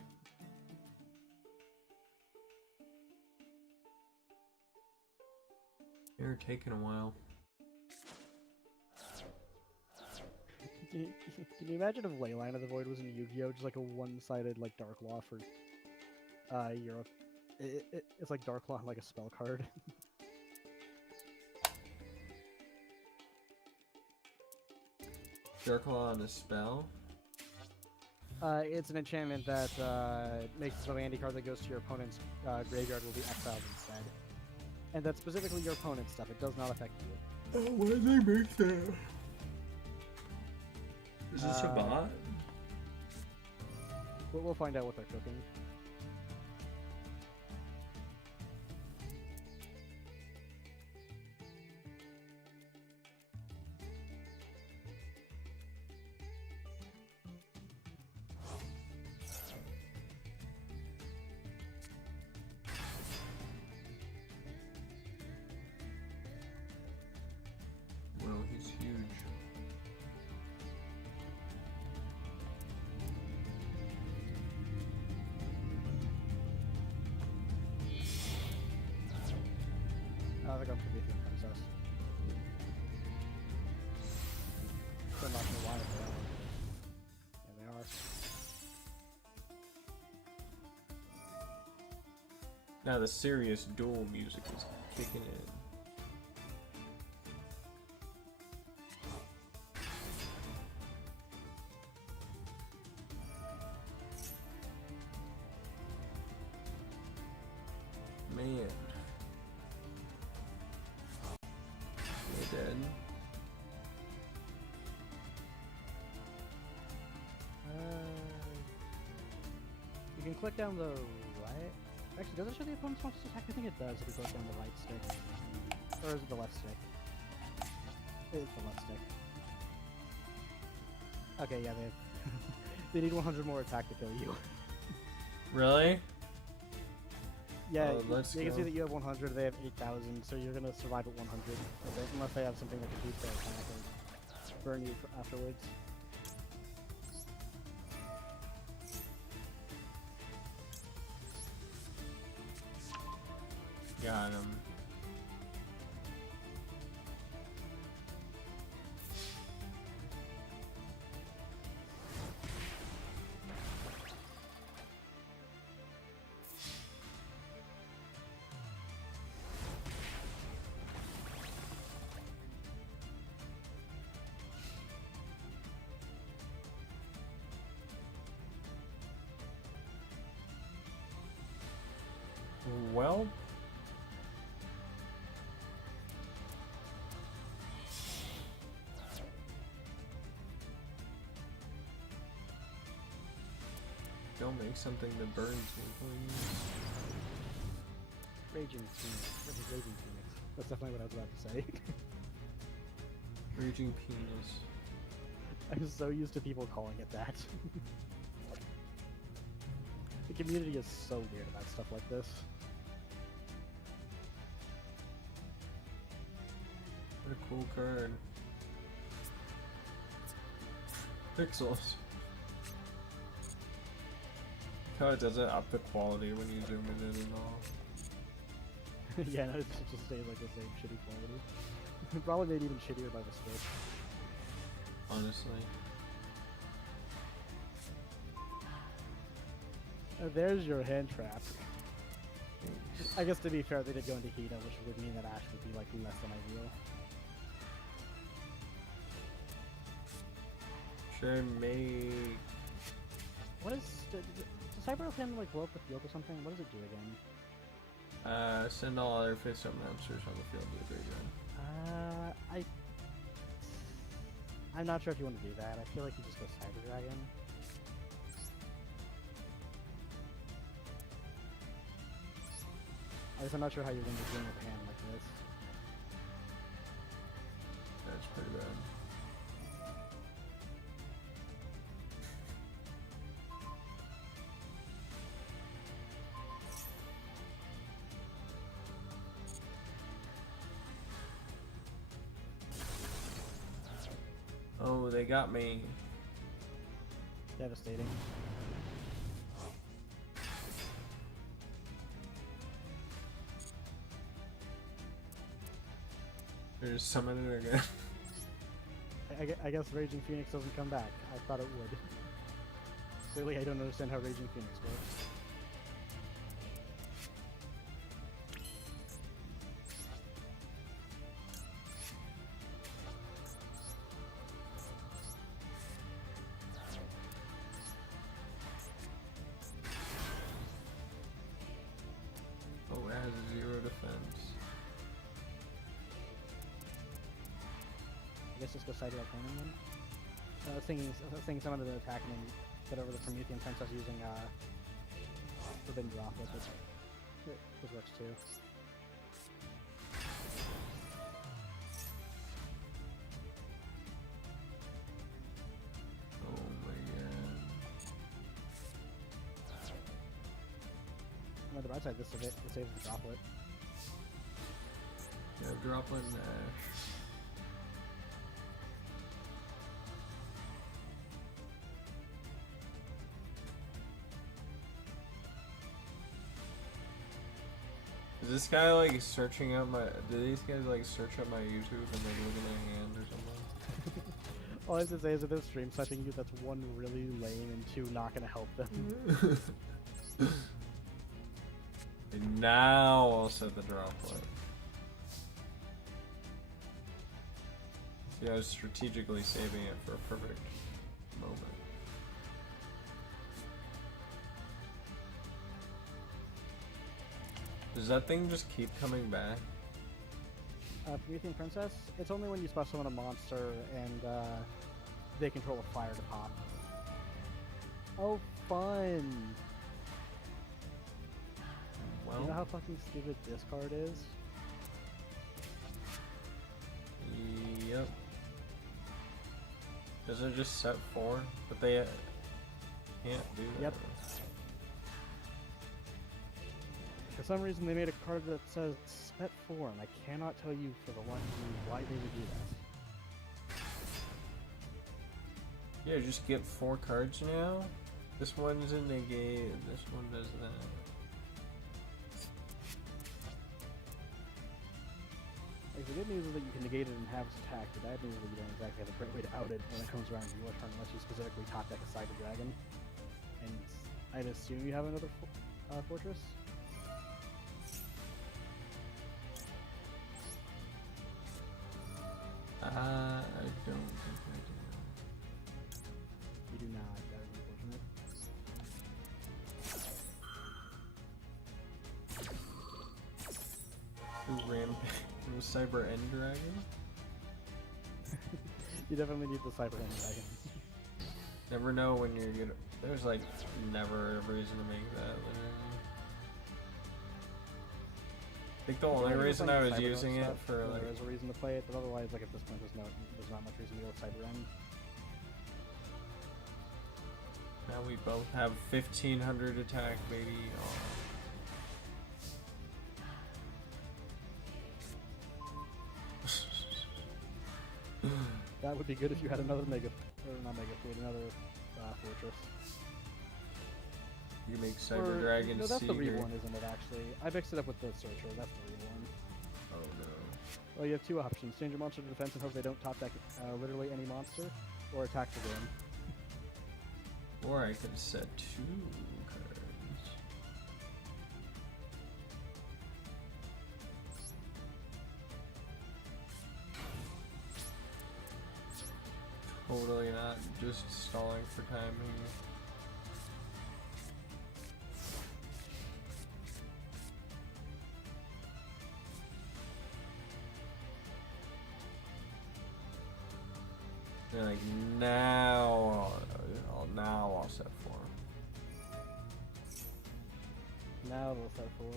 You're taking a while. Can you imagine if Leyline of the Void was in Yu-Gi-Oh! Just like a one-sided like Dark Law for Europe. It's like Dark Law, like a spell card. Dark Law on a spell? It's an enchantment that makes it so any card that goes to your opponent's graveyard will be exiled instead. And that's specifically your opponent's stuff. It does not affect you. Oh, why did they make that? Is this a bot? We'll find out what they're cooking. Well, he's huge. I think I'm Promethean Princess. I'm not gonna lie, they are. Yeah, they are. Now the serious duel music is kicking in. Man. They're dead. You can click down the right. Actually, does it show the opponent's monster's attack? I think it does if you click down the right stick. Or is it the left stick? It is the left stick. Okay, yeah, they need 100 more attack to kill you. Really? Yeah, let's you can go. see that you have 100, they have 8,000, so you're gonna survive at 100. Unless they have something that can boost their attack and burn you afterwards. Got him. Well, don't make something that burns me, please. Raging Phoenix. What is Raging Phoenix? That's definitely what I was about to say. Raging penis. I'm so used to people calling it that. The community is so weird about stuff like this. What a cool card. Pixels. How it does it up the quality when you zoom it in and all. Yeah, no, it just stays like the same shitty quality. Probably made even shittier by the Switch. Honestly. There's your hand trap. I guess to be fair, they did go into Hida, which would mean that Ash would be like less than ideal. Sure make. What is... Does Cyber Pen like blow up the field or something? What does it do again? Send all other face-up monsters on the field to the graveyard. I'm not sure if you want to do that. I feel like you just go Cyber Dragon. I guess I'm not sure how you're going to game with a hand like this. That's pretty bad. Oh, they got me. Devastating. They're just summoning it again. I guess Raging Phoenix doesn't come back. I thought it would. Clearly I don't understand how Raging Phoenix works. guess just go Cyber Arcanum then. I was thinking someone to attack and then get over the Promethean Princess using Forbidden Droplet, but this works too. Oh my god. On the right side, this saves the Droplet. Yeah, Droplet and Ash. Is this guy like searching up my? Do these guys like search up my YouTube and like look at my hand or something? All I have to say is that they're stream sniping you, that's one, really lame, and two, not gonna help them. And now I'll set the droplet. See, I was strategically saving it for a perfect moment. Does that thing just keep coming back? Promethean Princess, it's only when you special summon a monster and they control a fire to pop. Oh, fun! Well, You know how fucking stupid this card is? yep. Does it just set 4? But they can't do that. Yep. For some reason, they made a card that says set 4, and I cannot tell you for the life of me why they would do that. Yeah, just get 4 cards now. This one's a negate, this one does that. Like, the good news is that you can negate it and have its attack. The bad news is that you don't exactly have a great way to out it when it comes around to your turn unless you specifically top deck a Cyber Dragon. And I'd assume you have another fortress? I don't think I You do not. That is unfortunate. do. Cyber End Dragon? You definitely need the Cyber End Dragon. Never know when you're gonna. There's like never a reason to make that, literally. I think the only reason I was using it for like. There is a reason to play it, but otherwise, like at this point, there's not much reason to go with Cyber End. Now we both have 1500 attack, baby. Oh. That would be good if you had another another fortress. You make Cyber Dragon No, that's the Seeker. reborn, isn't it? Actually, I mixed it up with the Searcher. That's the reborn. Oh no. Well, you have two options: change your monster to defense and hope they don't top deck literally any monster, or attack the game. Or I could set 2 cards. Totally not just stalling for time here. And like now I'll set 4. Now they'll set 4.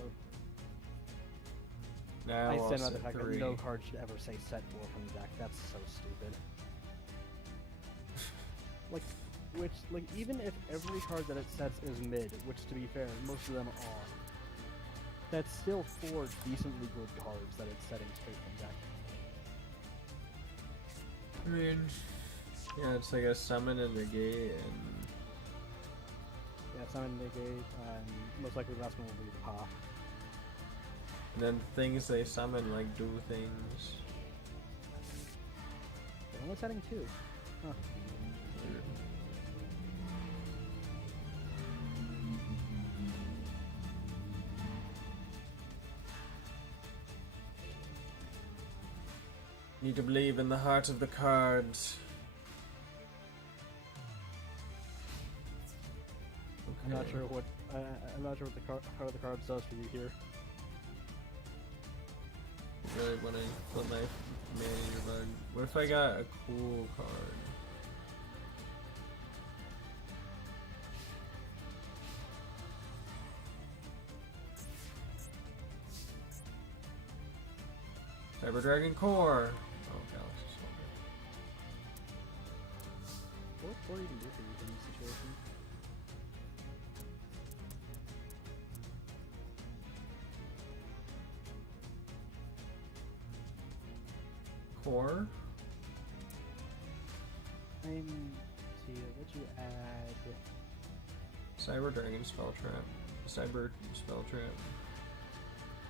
Now I I'll stand by the set fact 3. that no card should ever say set 4 from the deck. That's so stupid. Like, even if every card that it sets is mid, which to be fair, most of them are, that's still 4 decently good cards that it's setting straight from deck. I mean, yeah, it's like a summon and negate and Yeah, summon, negate, and most likely the last one will be the pop. and then things they summon like do things. They're only setting 2. Huh. Need to believe in the heart of the cards. I'm not sure what I'm not sure what the heart of the cards does for you here. Really want to flip my Man-eater bug. What if I got a cool card? Cyber Dragon Core! Oh, Galaxy Soldier. What would Core even do for you in this situation? Core? See, what'd you add? Cyber Dragon Spell Trap. Cyber Spell Trap.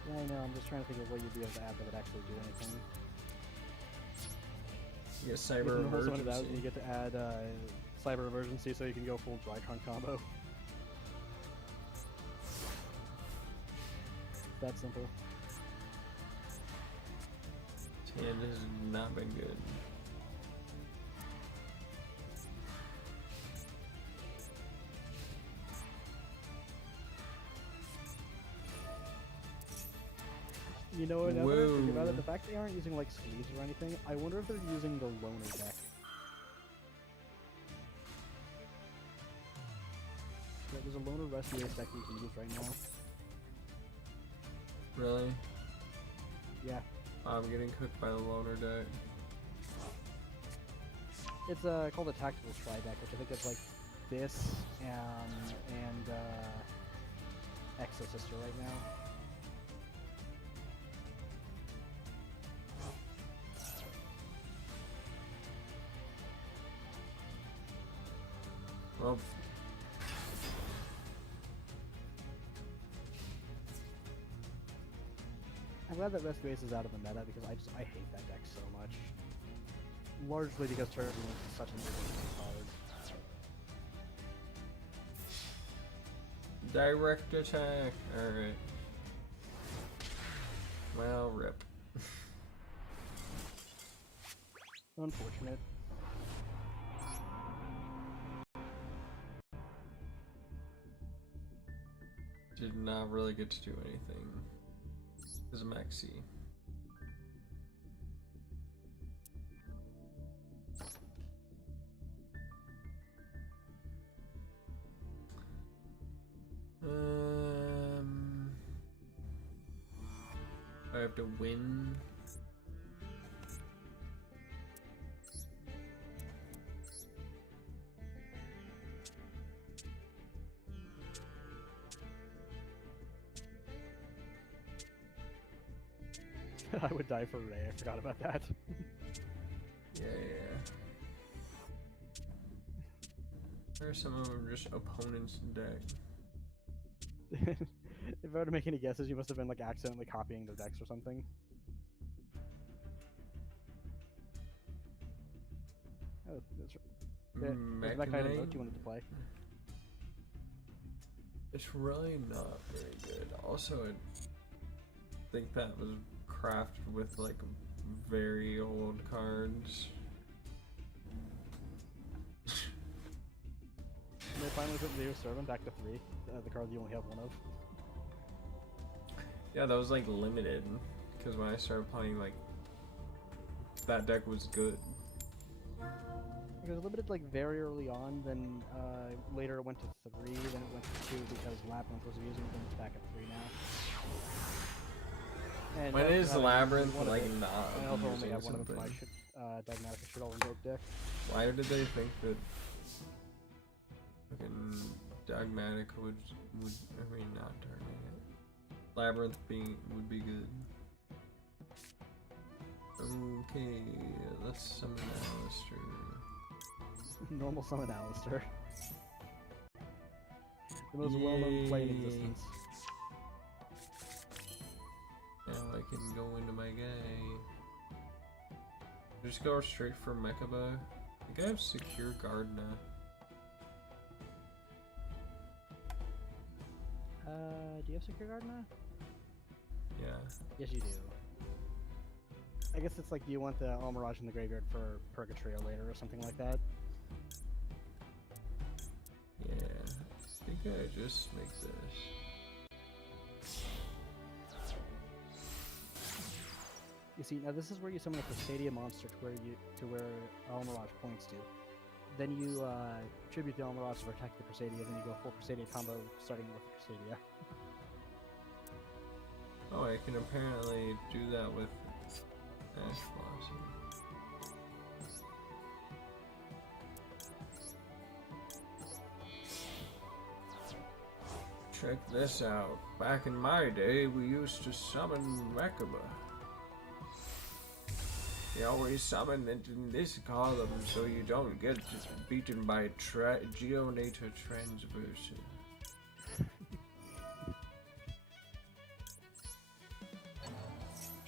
Yeah, I know, I'm just trying to think of what you'd be able to add that would actually do anything. You get You Cyber get to normal summon it out, and you Emergency. get to add Cyber Emergency so you can go full Drytron combo. That simple. His hand has not been good. You know what, now that I think about Whoa. it, the fact they aren't using like sleeves or anything, I wonder if they're using the loner deck. Yeah, there's a loner rescue ace deck you can use right now. Really? Yeah. I'm getting cooked by the loner deck. It's called a tactical try deck, which I think is like this and Exosister right now. Well, I'm glad that Rescue Ace is out of the meta because I hate that deck so much. Largely because Turbulence is such an interesting card. direct attack. Alright. Well, rip. Unfortunate. Did not really get to do anything. Because of Maxi. I have to win. I would die for Ray, I forgot about that. Yeah. Or some of them just opponent's deck. If I were to make any guesses, you must have been like accidentally copying their decks or something. Oh, that's right. There's that kind of note you wanted to play. It's really not very good. Also, I think that was crafted with like very old cards. And they finally put Leo Servant back to 3, the card you only have one of. Yeah, that was like limited because when I started playing, like that deck was good. It was limited like very early on, then later it went to 3, then it went to 2 because Labyrinth was using it, then it's back at 3 now. And When is Labyrinth one of like it. not I also only using have one of something? my Dogmatic Shit All Invoke deck. Why did they think that fucking Dogmatic would I mean not turning it? Labyrinth would be good. Okay, let's summon Alistair. Normal summon Alistair. The most well-known play in Yay. existence. Now I can go into my guy. Just go straight for Mechaba. I think I have Secure Guard now. Do you have Secure Guard now? Yeah. Yes, you do. I guess it's like, do you want the All Mirage in the graveyard for Purgatory or later or something like that? Yeah. I think I just make this. You see, now this is where you summon a Crusadia monster to where Almirage points to. Then you tribute the Almirage to protect the Crusadia, then you go full Crusadia combo starting with the Crusadia. Oh, I can apparently do that with Ash Blossom. Check this out. Back in my day, we used to summon Rekaba. You always summon it in this column so you don't get beaten by Geonator Transverser.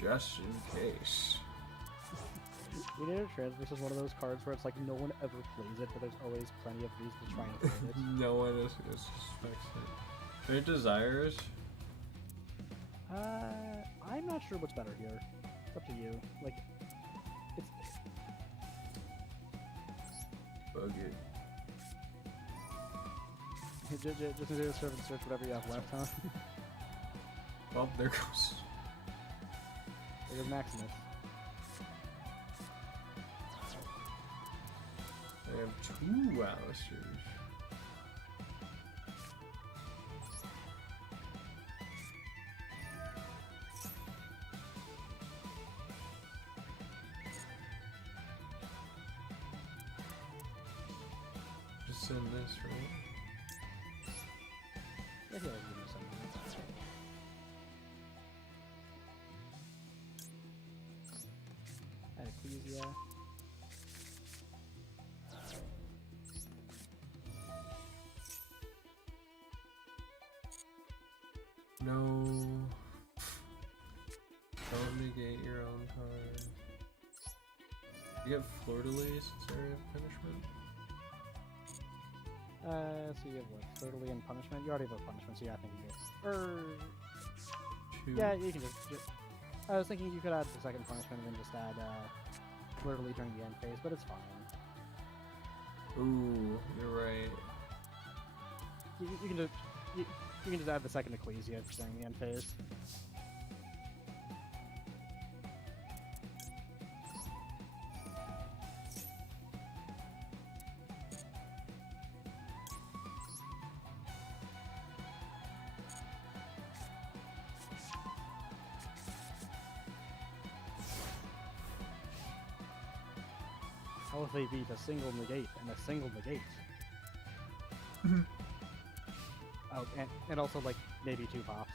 Just in case. Geonator Transverse is one of those cards where it's like no one ever plays it, but there's always plenty of reasons to try and play it. No one suspects it. Are it desires? I'm not sure what's better here. It's up to you. Like, Bug it. just do a serve and search whatever you have left, huh? Well, there goes. There goes Maximus. I have 2 Alistairs. Just send this, right? I feel like we do something. Add Ecclesia. No. Don't negate your own card. You get Fleur-de-Lis instead of punishment? So you have what? Fleur-de-Lis and punishment? You already have a punishment, so yeah, I think you get. 2. Yeah, you can just. I was thinking you could add the second punishment and then just add Fleur-de-Lis during the end phase, but it's fine. Ooh, you're right. You can just. You can just add the second Ecclesia during the end phase. How if they beat a single negate and a single negate? Oh, and also, like, maybe 2 pops.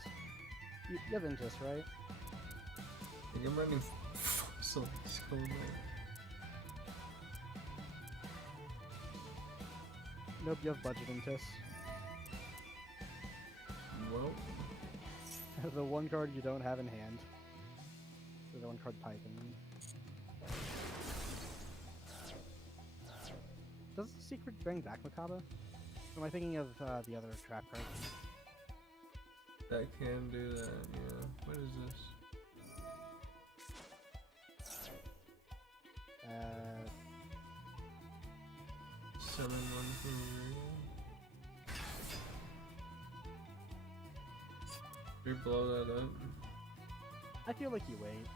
You have interest, right? I think I'm running Fossil Skull Knight. Nope, you have budget interest. Well, The one card you don't have in hand. The one card typing. Does the secret bring back Makaba? Or am I thinking of the other trap card? that can do that, yeah. What is this? Summon one from your... You blow that up. I feel like you wait.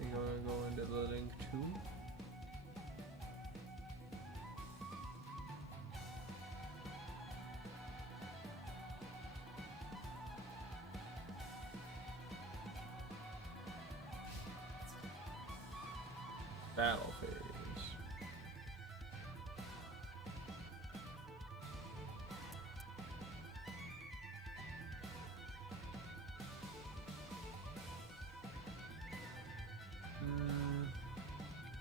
You wanna go into the link too? Battle phase.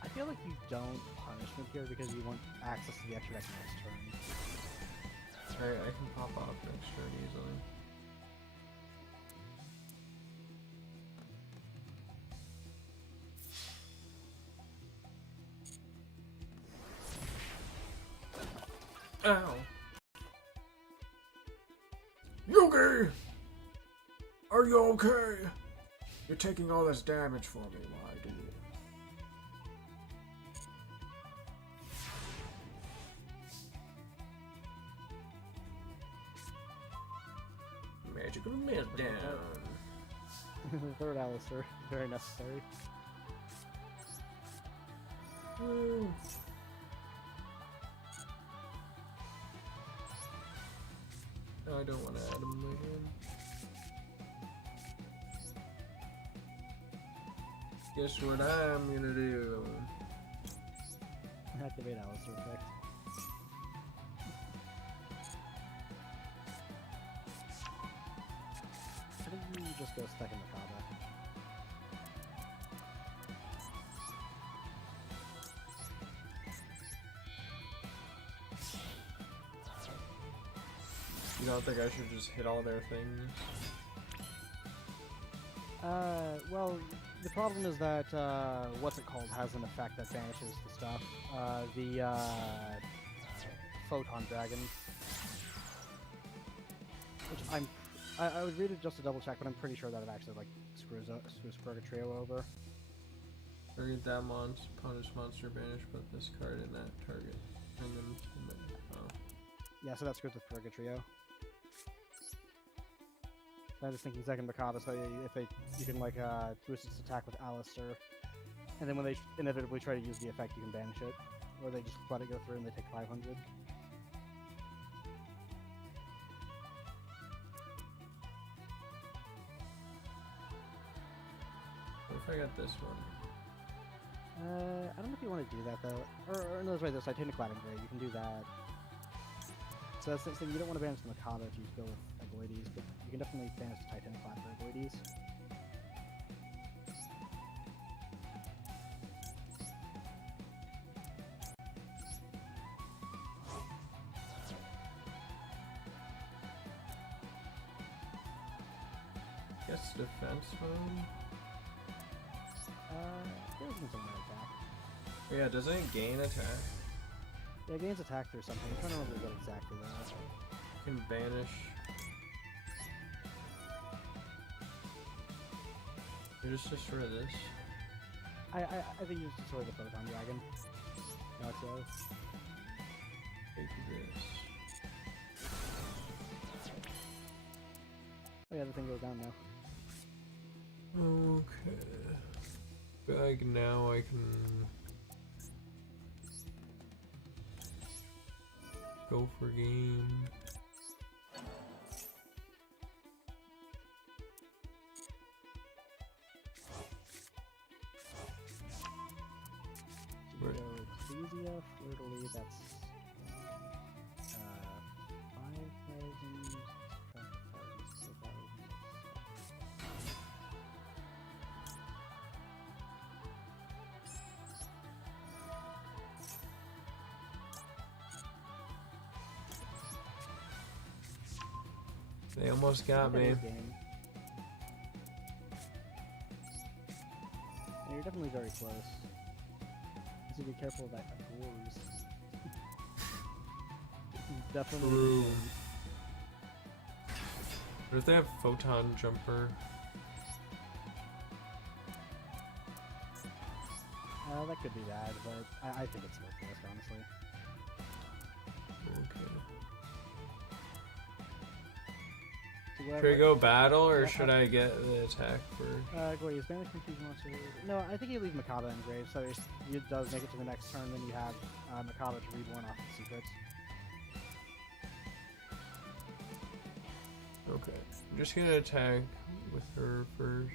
I feel like you don't punishment here because you want access to the extra deck next turn. Alright, I can pop off next turn easily. Ow! Yugi! Are you okay? You're taking all this damage for me. Why do you? Magical meltdown. Third Alistair, very necessary. Woo. No, I don't want to add him again. Guess what I'm gonna do? Activate Alistair effect. I think you just go stuck in the combat. You don't think I should just hit all their things? Well, the problem is that, what's it called has an effect that banishes the stuff. The Photon Dragon. Which I would read it just to double check, but I'm pretty sure that it actually, like, screws Purgatrio over. Target that monster, punish monster, banish, put this card in that target. And then, oh. Yeah, so that screws with Purgatrio. I was thinking second Macabre, so you can like boost its attack with Alistair, and then when they inevitably try to use the effect, you can banish it, or they just let it go through and they take 500. What if I got this one? I don't know if you want to do that though, or no, that's right. There's Titanic Clad Grave. You can do that. So that's the thing. You don't want to banish the Macabre if you go with Agoides, but you can definitely banish the Titanic Clad for Agoides. Guess defense mode? There isn't something like attack. Oh, yeah, doesn't it gain attack? Yeah, it gains attack through something. I'm trying to remember what exactly that is. Can banish. You just destroy this. I think you just destroy the Photon Dragon. Not so. Take this. Oh yeah, the thing goes down now. Okay. Like now I can go for game. Right. So Ecclesia, Flirtily, that's 5,000, subtract 1,000, They almost got me. Yeah, you're definitely very close. So be careful of that Gores. Definitely. True. What if they have photon jumper? That could be bad, but I think it's worthless, honestly. Okay. So Should I go battle or should I get the attack for? Go ahead, Spanish Confusion Monster. No, I think you leave Macabre in grave, so if it does make it to the next turn, then you have Macabre to reborn off the secrets. Okay. I'm just gonna attack with her first.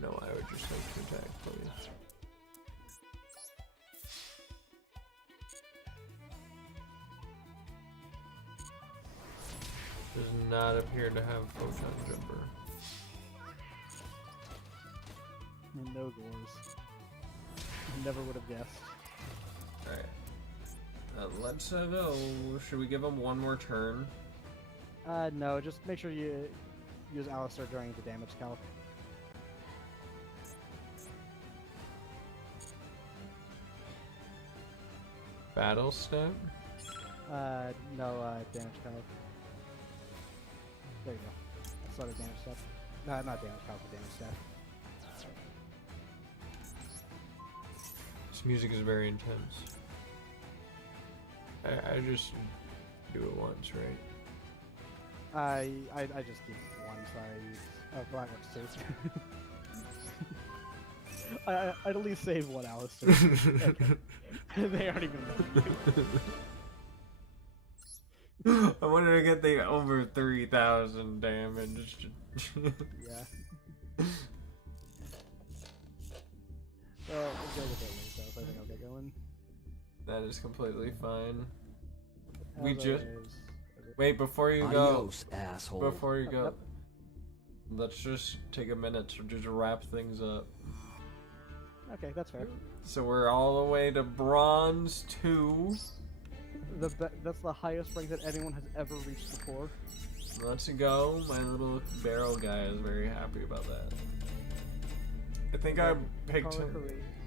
No, I would just like to attack, please. Does not appear to have photon jumper. And no Gores. Never would have guessed. Alright. Let's go. Should we give him one more turn? No, just make sure you use Alistair during the damage calc. Battle step? No, damage calc. There you go. I started damage step. No, not damage calc, but damage step. This music is very intense. I just do it once, right? I just keep one, so I use... Oh, Black works too. I'd at least save one Alistair. They aren't even letting you. I wanted to get the over 3,000 damage. Yeah. Well, we'll go with it later, so I think I'll get going. That is completely fine. How We about just... is it- Wait, before you go... Adios, asshole. Before you go... Yep. Let's just take a minute to just wrap things up. Okay, that's fair. So we're all the way to Bronze 2. That's the highest rank that anyone has ever reached before. Let's go. My little barrel guy is very happy about that. I think I picked him.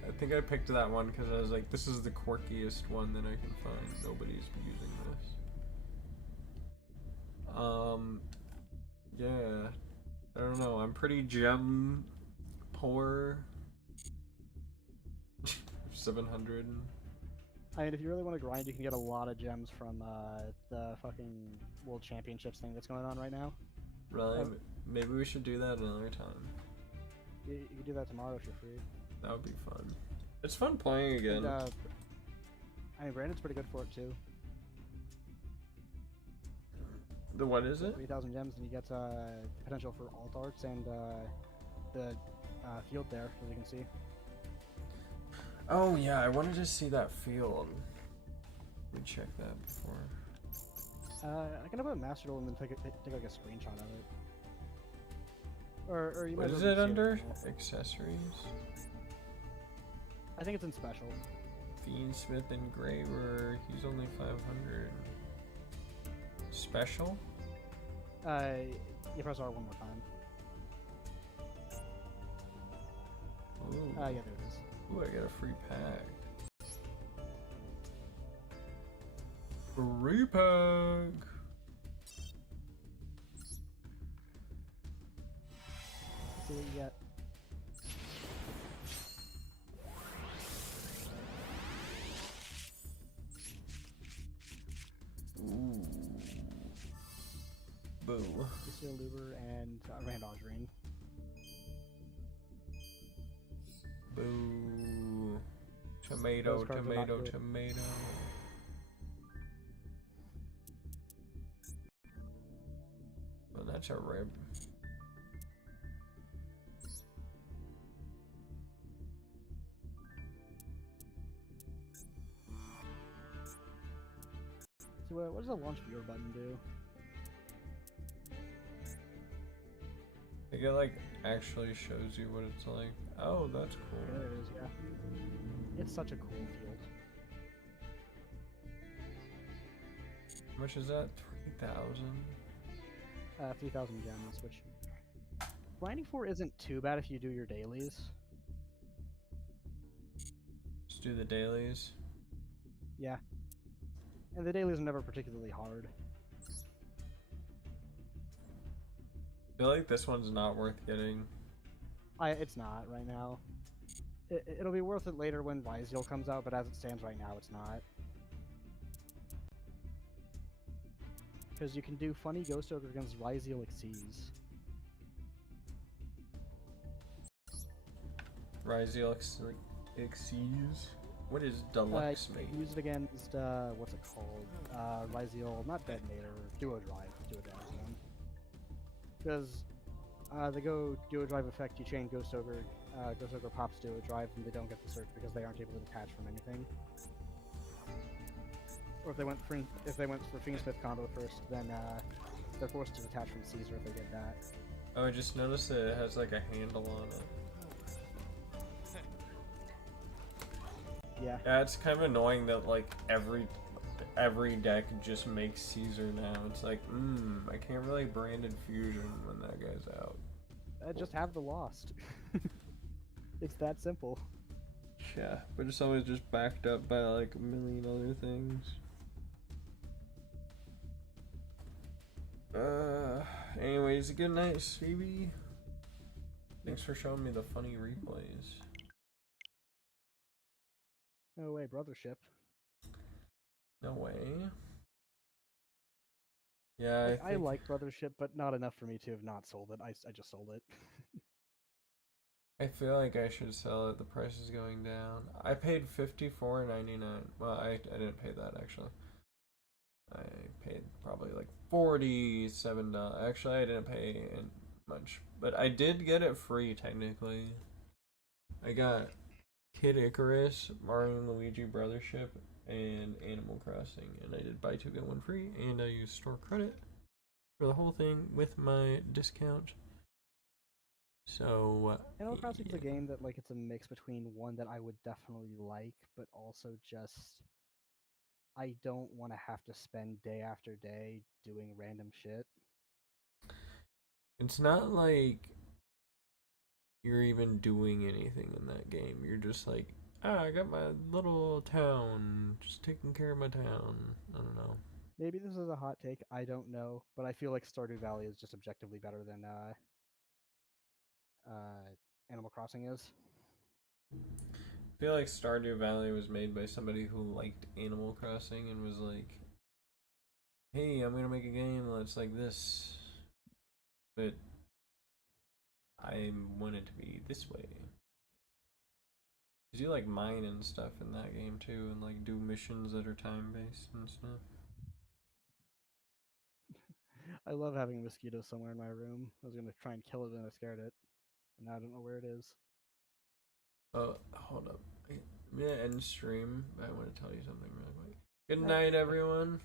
I think I picked that one because I was like, this is the quirkiest one that I can find. Nobody's using this. Yeah. I don't know. I'm pretty gem poor. 700. I mean, if you really want to grind, you can get a lot of gems from the fucking World Championships thing that's going on right now. Really? Maybe we should do that another time. You can do that tomorrow if you're free. That would be fun. It's fun playing again. And, I mean, Brandon's pretty good for it too. The what is it? 3,000 gems, and you get potential for alt arts and the field there, as you can see. Oh yeah, I wanted to see that field. Let me check that before. I can put Master Duel and then take like a screenshot of it. Or you What might is be able it to see under? now. Accessories? I think it's in special. Fiendsmith Engraver, he's only 500. Special? You press R one more time. Ooh. Yeah, there it is. Ooh, I got a free pack. Free pack! See what you get. Ooh. Boo. Lucille Luber and Rand Audrine. Boo. Tomato, Those cards are not tomato, good. tomato. Well, that's a rib. So what does the launch viewer button do? I think it like actually shows you what it's like. Oh, that's cool. There it is, yeah. It's such a cool field. How much is that? 3,000? 3,000 gems, which grinding for isn't too bad if you do your dailies. Let's do the dailies. Yeah. And the dailies are never particularly hard. I feel like this one's not worth getting. It's not right now. It'll be worth it later when Ryzeal comes out, but as it stands right now, it's not. Because you can do funny Ghost Ogre against Ryzeal Xyz. Ryzeal Xyz. What is Deluxe You mate? can use it against, what's it called? Ryzeal, not Detonator, Duo Drive. Duo Drive is one. Because the Duo Drive effect, you chain Ghost Ogre pops Duo Drive, and they don't get the search because they aren't able to detach from anything. Or if they went for Fiendsmith combo first, then they're forced to detach from Caesar if they get that. Oh, I just noticed that it has like a handle on it. Yeah. Yeah, it's kind of annoying that like every deck just makes Caesar now. It's like, I can't really Branded Fusion when that guy's out. Just have the Lost. It's that simple. Yeah, but it's always just backed up by like a million other things. Anyways, good night, Phoebe. Thanks for showing me the funny replays. No way, brothership. No way. Yeah, Like, I I think like brothership, but not enough for me to have not sold it. I just sold it. I feel like I should sell it. The price is going down. I paid $54.99. Well, I didn't pay that actually. I paid probably like $47. Actually, I didn't pay much, but I did get it free technically. I got Kid Icarus, Mario and Luigi Brothership, and Animal Crossing, and I did buy two get one free, and I used store credit for the whole thing with my discount. So Animal Crossing's yeah. a game that, like, it's a mix between one that I would definitely like, but also just I don't want to have to spend day after day doing random shit. It's not like you're even doing anything in that game. You're just like, I got my little town, just taking care of my town. I don't know. Maybe this is a hot take, I don't know, but I feel like Stardew Valley is just objectively better than Animal Crossing is. I feel like Stardew Valley was made by somebody who liked Animal Crossing and was like, hey, I'm gonna make a game that's like this, but I want it to be this way. Cause you like mine and stuff in that game too, and like do missions that are time based and stuff. I love having a mosquito somewhere in my room. I was gonna try and kill it and I scared it. And now I don't know where it is. Oh, hold up. I'm gonna end stream, but I want to tell you something really quick. Good night, everyone.